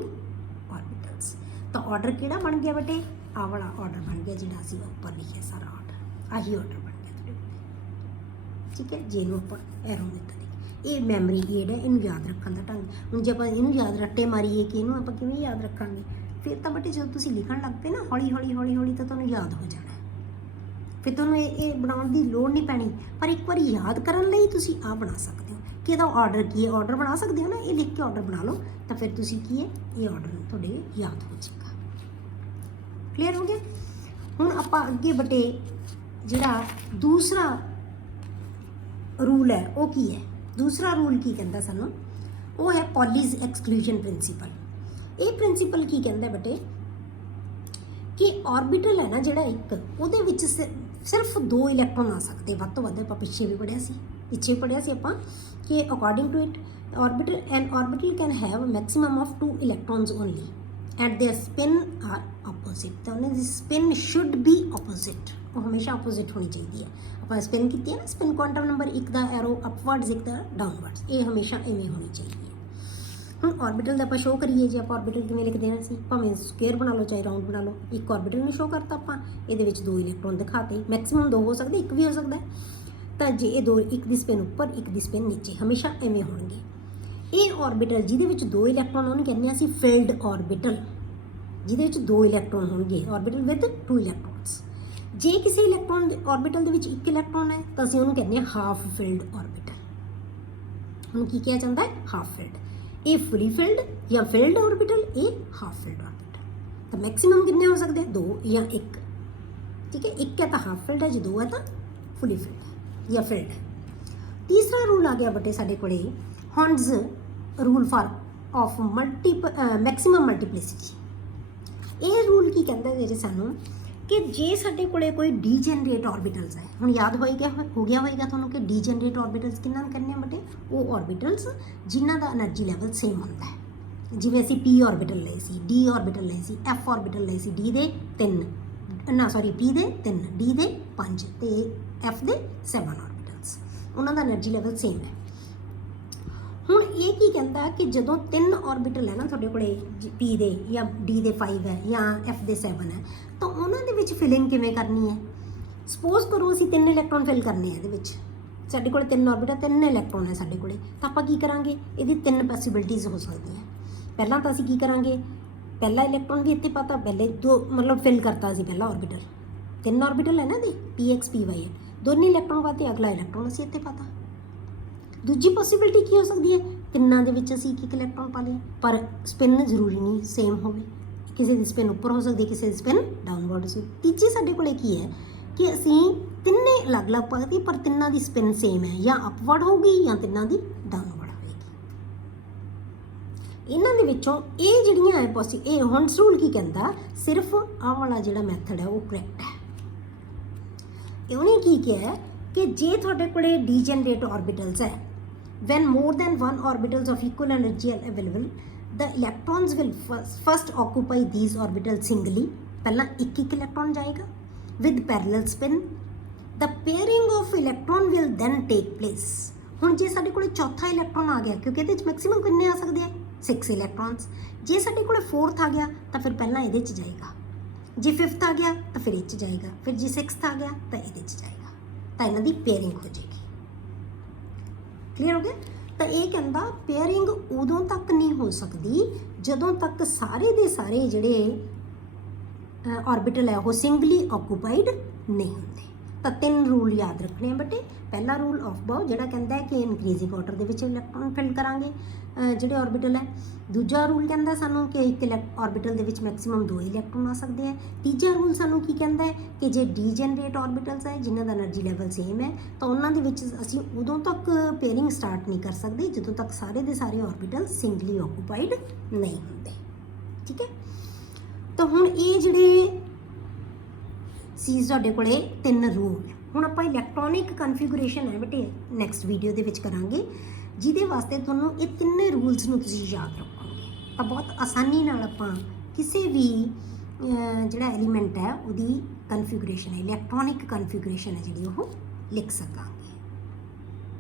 ਆਰਬਿਟਲਸ, ਤਾਂ ਆਰਡਰ ਕਿਹੜਾ ਬਣ ਗਿਆ ਬੇਟੇ, ਆਹ ਵਾਲਾ ਆਰਡਰ ਬਣ ਗਿਆ ਜਿਹੜਾ ਅਸੀਂ ਉੱਪਰ ਲਿਖਿਆ ਸਾਰਾ ਆਰਡਰ, ਆਹੀ ਆਰਡਰ ਬਣ ਗਿਆ ਤੁਹਾਡੇ ਕੋਲ, ਠੀਕ ਹੈ। ਜਿਹਨੂੰ ਆਪਾਂ ਐਰੋ ਨਿਕਲ, ਇਹ ਮੈਮਰੀ ਏਡ ਹੈ, ਇਹਨੂੰ ਯਾਦ ਰੱਖਣ ਦਾ ਢੰਗ। ਹੁਣ ਜੇ ਆਪਾਂ ਇਹਨੂੰ ਯਾਦ ਰੱਟੇ ਮਾਰੀਏ ਕਿ ਇਹਨੂੰ ਆਪਾਂ ਕਿਵੇਂ ਯਾਦ ਰੱਖਾਂਗੇ, ਫਿਰ ਤਾਂ ਬੇਟੇ ਜਦੋਂ ਤੁਸੀਂ ਲਿਖਣ ਲੱਗ ਪਏ ਨਾ ਹੌਲੀ ਹੌਲੀ ਤਾਂ ਤੁਹਾਨੂੰ ਯਾਦ ਹੋ ਜਾਣਾ, ਫਿਰ ਤੁਹਾਨੂੰ ਇਹ ਬਣਾਉਣ ਦੀ ਲੋੜ ਨਹੀਂ ਪੈਣੀ। ਪਰ ਇੱਕ ਵਾਰੀ ਯਾਦ ਕਰਨ ਲਈ ਤੁਸੀਂ ਆਹ ਬਣਾ ਸਕਦੇ ਹੋ ਕਿ ਇਹਦਾ ਆਰਡਰ ਕੀ ਹੈ, ਆਰਡਰ ਬਣਾ ਸਕਦੇ ਹੋ ਨਾ, ਇਹ ਲਿਖ ਕੇ ਆਰਡਰ ਬਣਾ ਲਓ, ਤਾਂ ਫਿਰ ਤੁਸੀਂ ਕੀ ਹੈ, ਇਹ ਆਰਡਰ ਤੁਹਾਡੇ ਯਾਦ ਹੋ ਜਾਏਗਾ। ਕਲੀਅਰ ਹੋ ਗਿਆ। ਹੁਣ ਆਪਾਂ ਅੱਗੇ ਬੇਟੇ ਜਿਹੜਾ ਦੂਸਰਾ ਰੂਲ ਹੈ ਉਹ ਕੀ ਹੈ, ਦੂਸਰਾ ਰੂਲ ਕੀ ਕਹਿੰਦਾ ਸਾਨੂੰ, ਉਹ ਹੈ ਪੌਲੀਜ਼ ਐਕਸਕਲੂਜਨ ਪ੍ਰਿੰਸੀਪਲ। ਇਹ ਪ੍ਰਿੰਸੀਪਲ ਕੀ ਕਹਿੰਦਾ ਬੇਟੇ ਕਿ ਆਰਬਿਟਲ ਹੈ ਨਾ ਜਿਹੜਾ ਇੱਕ, ਉਹਦੇ ਵਿੱਚ ਸਿਰਫ 2 ਇਲੈਕਟ੍ਰੋਨ ਆ ਸਕਦੇ ਵੱਧ ਤੋਂ ਵੱਧ। ਆਪਾਂ ਪਿੱਛੇ ਵੀ ਪੜ੍ਹਿਆ ਸੀ ਆਪਾਂ ਕਿ according to it orbital can have a maximum of 2 electrons only and their spin are opposite। ਤਾਂ ਉਹਨਾਂ ਦੀ spin should be opposite, ਉਹ ਹਮੇਸ਼ਾ opposite ਹੋਣੀ ਚਾਹੀਦੀ ਹੈ। ਆਪਾਂ ਸਪਿਨ ਕੀਤੀ ਹੈ ਨਾ, ਸਪਿਨ ਕੁਆਂਟਮ ਨੰਬਰ ਇੱਕ ਦਾ ਐਰੋ ਅਪਵਰਡਸ, ਇੱਕ ਦਾ ਡਾਊਨਵਰਡਸ, ਇਹ ਹਮੇਸ਼ਾ ਇਵੇਂ ਹੋਣੀ ਚਾਹੀਦੀ ਹੈ। ਹੁਣ ਆਰਬਿਟਲ ਦਾ ਆਪਾਂ ਸ਼ੋਅ ਕਰੀਏ, ਜੇ ਆਪਾਂ ਆਰਬਿਟਲ ਕਿਵੇਂ ਲਿਖਦੇ ਹਾਂ, ਅਸੀਂ ਭਾਵੇਂ ਸਕੁਅਰ ਬਣਾ ਲਓ ਚਾਹੇ ਰਾਊਂਡ ਬਣਾ ਲਓ, ਇੱਕ ਆਰਬਿਟਲ ਨੂੰ ਸ਼ੋਅ ਕਰਤਾ ਆਪਾਂ, ਇਹਦੇ ਵਿੱਚ 2 ਇਲੈਕਟ੍ਰੋਨ ਦਿਖਾਤੇ, ਮੈਕਸਿਮਮ 2 ਹੋ ਸਕਦੇ, ਇੱਕ ਵੀ ਹੋ ਸਕਦਾ। ਤਾਂ ਜੇ ਇਹ 2, ਇੱਕ ਦੀ ਸਪਿਨ ਉੱਪਰ ਇੱਕ ਦੀ ਸਪਿਨ ਨੀਚੇ, ਹਮੇਸ਼ਾ ਐਵੇਂ ਹੋਣਗੇ। ਇਹ ਆਰਬਿਟਲ ਜਿਹਦੇ ਵਿੱਚ 2 ਇਲੈਕਟ੍ਰੋਨ, ਉਹਨੂੰ ਕਹਿੰਦੇ ਹਾਂ ਅਸੀਂ ਫਿਲਡ ਆਰਬਿਟਲ, ਜਿਹਦੇ ਵਿੱਚ 2 ਇਲੈਕਟ੍ਰੋਨ ਹੋਣਗੇ, ਆਰਬਿਟਲ ਵਿਦ 2 ਇਲੈਕਟ੍ਰੋਨਸ। ਜੇ ਕਿਸੇ ਇਲੈਕਟ੍ਰੋਨ ਦੇ ਆਰਬਿਟਲ ਦੇ ਵਿੱਚ 1 ਇਲੈਕਟ੍ਰੋਨ ਹੈ ਤਾਂ ਅਸੀਂ ਉਹਨੂੰ ਕਹਿੰਦੇ ਹਾਂ ਹਾਫ ਫਿਲਡ ਆਰਬਿਟਲ। ਹੁਣ ਕੀ ਕਿਹਾ ਜਾਂਦਾ ਹੈ, ਹਾਫ ਫਿਲਡ। ਇਹ ਫੁਲੀ ਫਿਲਡ ਜਾਂ ਫਿਲਡ ਆਰਬਿਟਲ, ਇਹ ਹਾਫ ਫਿਲਡ ਆਰਬਿਟਲ। ਤਾਂ ਮੈਕਸਿਮਮ ਕਿੰਨੇ ਹੋ ਸਕਦੇ, 2 ਜਾਂ 1, ਠੀਕ ਹੈ। 1 ਹੈ ਤਾਂ ਹਾਫ ਫਿਲਡ ਹੈ, ਜੇ 2 ਹੈ ਤਾਂ ਫੁਲੀ ਫਿਲਡ ਹੈ ਜਾਂ ਫਿਲਡ ਹੈ। ਤੀਸਰਾ ਰੂਲ ਆ ਗਿਆ ਬੇਟੇ ਸਾਡੇ ਕੋਲੇ, ਹੌਰਨਜ਼ rule for of maximum multiplicity. ਇਹ ਰੂਲ ਕੀ ਕਹਿੰਦਾ ਜਿਹੜੇ ਸਾਨੂੰ ਕਿ ਜੇ ਸਾਡੇ ਕੋਲੇ ਕੋਈ ਡੀਜਨਰੇਟ ਆਰਬਿਟਲਸ ਹੈ, ਹੁਣ ਯਾਦ ਹੋ ਗਿਆ ਹੋਏਗਾ ਤੁਹਾਨੂੰ ਕਿ ਡੀਜਨਰੇਟ ਆਰਬਿਟਲਸ ਕਿੰਨਾਂ ਨੂੰ ਕਹਿੰਦੇ ਆ ਬੇਟੇ, ਉਹ ਆਰਬਿਟਲਸ ਜਿਨ੍ਹਾਂ ਦਾ એનર્ਜੀ ਲੈਵਲ ਸੇਮ ਹੁੰਦਾ ਹੈ। ਜਿਵੇਂ ਅਸੀਂ p ਆਰਬਿਟਲ ਲਏ ਸੀ, d ਆਰਬਿਟਲ ਲਏ ਸੀ, f ਆਰਬਿਟਲ ਲਏ ਸੀ, p ਦੇ 3, d ਦੇ 5 ਤੇ f ਦੇ 7 ਆਰਬਿਟਲਸ, ਉਹਨਾਂ ਦਾ એનર્ਜੀ ਲੈਵਲ ਸੇਮ ਹੈ। ਹੁਣ ਇਹ ਕੀ ਕਹਿੰਦਾ ਕਿ ਜਦੋਂ 3 ਆਰਬਿਟਲ ਹੈ ਨਾ ਤੁਹਾਡੇ ਕੋਲੇ, p ਦੇ ਜਾਂ d ਦੇ 5 ਹੈ ਜਾਂ f ਦੇ 7 ਹੈ, ਤਾਂ ਉਹਨਾਂ ਦੇ ਵਿੱਚ ਫਿਲਿੰਗ ਕਿਵੇਂ ਕਰਨੀ ਹੈ। ਸਪੋਜ਼ ਕਰੋ ਅਸੀਂ 3 ਇਲੈਕਟ੍ਰੋਨ ਫਿਲ ਕਰਨੇ ਆ ਇਹਦੇ ਵਿੱਚ, ਸਾਡੇ ਕੋਲ 3 ਆਰਬਿਟਲ, 3 ਇਲੈਕਟ੍ਰੋਨ ਹੈ ਸਾਡੇ ਕੋਲੇ, ਤਾਂ ਆਪਾਂ ਕੀ ਕਰਾਂਗੇ, ਇਹਦੀ 3 ਪੋਸੀਬਿਲਿਟੀਜ਼ ਹੋ ਸਕਦੀਆਂ। ਪਹਿਲਾਂ ਤਾਂ ਅਸੀਂ ਕੀ ਕਰਾਂਗੇ, ਪਹਿਲਾ ਇਲੈਕਟ੍ਰੋਨ ਵੀ ਇੱਥੇ ਪਾਤਾ, ਪਹਿਲੇ 2 ਮਤਲਬ ਫਿਲ ਕਰਤਾ ਸੀ ਪਹਿਲਾ ਆਰਬਿਟਲ, 3 ਆਰਬਿਟਲ ਹੈ ਨਾ ਇਹਦੇ, px py ਹੈ, ਦੋਨੇ ਇਲੈਕਟ੍ਰੋਨ ਪਾਤੇ, ਅਗਲਾ ਇਲੈਕਟ੍ਰੋਨ ਅਸੀਂ ਇੱਥੇ ਪਾਤਾ। ਦੂਜੀ ਪੋਸੀਬਿਲਿਟੀ ਕੀ ਹੋ ਸਕਦੀ ਹੈ, ਤਿੰਨਾਂ ਦੇ ਵਿੱਚ ਅਸੀਂ ਇੱਕ ਇਲੈਕਟ੍ਰੋਨ ਪਾ ਲਈਏ, ਪਰ ਸਪਿਨ ਜ਼ਰੂਰੀ ਨਹੀਂ ਸੇਮ ਹੋਵੇ, ਕਿਸੇ ਦੀ ਸਪਿਨ ਉੱਪਰ ਹੋ ਸਕਦੀ ਹੈ, ਕਿਸੇ ਦੀ ਸਪਿਨ ਡਾਊਨਵਰਡ ਹੋ ਸਕਦੀ। ਤੀਜੀ ਸਾਡੇ ਕੋਲੇ ਕੀ ਹੈ ਕਿ ਅਸੀਂ ਤਿੰਨੇ ਅਲੱਗ-ਅਲੱਗ ਪਾਤੀ, ਪਰ ਤਿੰਨਾਂ ਦੀ ਸਪਿਨ ਸੇਮ ਹੈ, ਜਾਂ ਅਪਵਰਡ ਹੋਊਗੀ ਜਾਂ ਤਿੰਨਾਂ ਦੀ ਡਾਊਨਵਰਡ ਹੋਏਗੀ। ਇਹਨਾਂ ਦੇ ਵਿੱਚੋਂ ਇਹ ਜਿਹੜੀਆਂ ਹੈ ਇਹ ਹੰਟਸ ਰੂਲ ਕੀ ਕਹਿੰਦਾ, ਸਿਰਫ ਆਹ ਵਾਲਾ ਜਿਹੜਾ ਮੈਥਡ ਹੈ ਉਹ ਕਰੈਕਟ ਹੈ। ਉਹਨੇ ਕੀ ਕਿਹਾ ਕਿ ਜੇ ਤੁਹਾਡੇ ਕੋਲੇ ਡੀਜਨਰੇਟ ਆਰਬਿਟਲਸ ਹੈ, when more than one orbitals of equal energy are available, the electrons will first occupy these orbitals singly, ਪਹਿਲਾਂ ਇੱਕ ਇਲੈਕਟ੍ਰੌਨ ਜਾਏਗਾ with parallel spin, the pairing of electron will then take place। ਹੁਣ ਜੇ ਸਾਡੇ ਕੋਲੇ ਚੌਥਾ electron ਆ ਗਿਆ, ਕਿਉਂਕਿ ਇਹਦੇ ਵਿੱਚ ਮੈਕਸਿਮਮ ਕਿੰਨੇ ਆ ਸਕਦੇ ਆ 6 ਇਲੈਕਟ੍ਰॉन्स, ਜੇ ਸਾਡੇ ਕੋਲੇ 4th ਆ ਗਿਆ ਤਾਂ ਫਿਰ ਪਹਿਲਾਂ ਇਹਦੇ 'ਚ ਜਾਏਗਾ, ਜੇ 5th ਆ ਗਿਆ ਤਾਂ ਫਿਰ ਇਹ 'ਚ ਜਾਏਗਾ, ਫਿਰ ਜੇ 6th ਆ ਗਿਆ ਤਾਂ ਇਹਦੇ 'ਚ ਜਾਏਗਾ, ਤਾਂ ਇਹਨਾਂ ਦੀ ਪੇਅਰਿੰਗ ਹੋ ਜਾਏਗੀ। ਕਲੀਅਰ ਹੋ ਗਿਆ? ਤਾਂ ਇਹ ਕਹਿੰਦਾ ਪੇਅਰਿੰਗ ਉਦੋਂ ਤੱਕ ਨਹੀਂ ਹੋ ਸਕਦੀ ਜਦੋਂ ਤੱਕ ਸਾਰੇ ਦੇ ਸਾਰੇ ਜਿਹੜੇ ਆਰਬਿਟਲ ਹੈ ਉਹ ਸਿੰਗਲੀ ਆਕੂਪਾਈਡ ਨਹੀਂ ਹੁੰਦੇ। ਤਾਂ 3 ਰੂਲ ਯਾਦ ਰੱਖਣੇ ਆ ਬੇਟੇ। ਪਹਿਲਾ ਰੂਲ ਆਫ ਬਾਓ ਜਿਹੜਾ ਕਹਿੰਦਾ ਹੈ ਕਿ ਇਨਕਰੀਜ਼ਿੰਗ ਆਰਡਰ ਦੇ ਵਿੱਚ ਇਲੈਕਟ੍ਰੋਨ ਫਿਲ ਕਰਾਂਗੇ ਜਿਹੜੇ ਆਰਬਿਟਲ ਹੈ। ਦੂਜਾ ਰੂਲ ਕਹਿੰਦਾ ਸਾਨੂੰ ਕਿ ਇੱਕ ਆਰਬਿਟਲ ਦੇ ਵਿੱਚ ਮੈਕਸਿਮਮ 2 ਇਲੈਕਟ੍ਰੋਨ ਆ ਸਕਦੇ ਹੈ। ਤੀਜਾ ਰੂਲ ਸਾਨੂੰ ਕੀ ਕਹਿੰਦਾ ਹੈ ਕਿ ਜੇ ਡੀਜਨਰੇਟ ਆਰਬਿਟਲਸ ਹੈ ਜਿਨ੍ਹਾਂ ਦਾ એનર્ਜੀ ਲੈਵਲ ਸੇਮ ਹੈ ਤਾਂ ਉਹਨਾਂ ਦੇ ਵਿੱਚ ਅਸੀਂ ਉਦੋਂ ਤੱਕ ਪੇਅਰਿੰਗ ਸਟਾਰਟ ਨਹੀਂ ਕਰ ਸਕਦੇ ਜਦੋਂ ਤੱਕ ਸਾਰੇ ਦੇ ਸਾਰੇ ਆਰਬਿਟਲ ਸਿੰਗਲੀ ਆਕੂਪਾਈਡ ਨਹੀਂ ਹੁੰਦੇ। ਠੀਕ ਹੈ, ਤਾਂ ਹੁਣ ਇਹ ਜਿਹੜੇ ਸੀ ਤੁਹਾਡੇ ਕੋਲੇ 3 ਰੂਲ। ਹੁਣ ਆਪਾਂ ਇਲੈਕਟ੍ਰੋਨਿਕ ਕਨਫੀਗੂਰੇਸ਼ਨ ਹੈ ਬੇਟੇ ਨੈਕਸਟ ਵੀਡੀਓ ਦੇ ਵਿੱਚ ਕਰਾਂਗੇ, ਜਿਹਦੇ ਵਾਸਤੇ ਤੁਹਾਨੂੰ ਇਹ 3 ਰੂਲਸ ਨੂੰ ਤੁਸੀਂ ਯਾਦ ਰੱਖੋਗੇ ਤਾਂ ਬਹੁਤ ਆਸਾਨੀ ਨਾਲ ਆਪਾਂ ਕਿਸੇ ਵੀ ਜਿਹੜਾ ਐਲੀਮੈਂਟ ਹੈ ਉਹਦੀ ਕਨਫੀਗੂਰੇਸ਼ਨ ਹੈ, ਇਲੈਕਟ੍ਰੋਨਿਕ ਕਨਫੀਗੂਰੇਸ਼ਨ ਹੈ ਜਿਹੜੀ ਉਹ ਲਿਖ ਸਕਾਂਗੇ।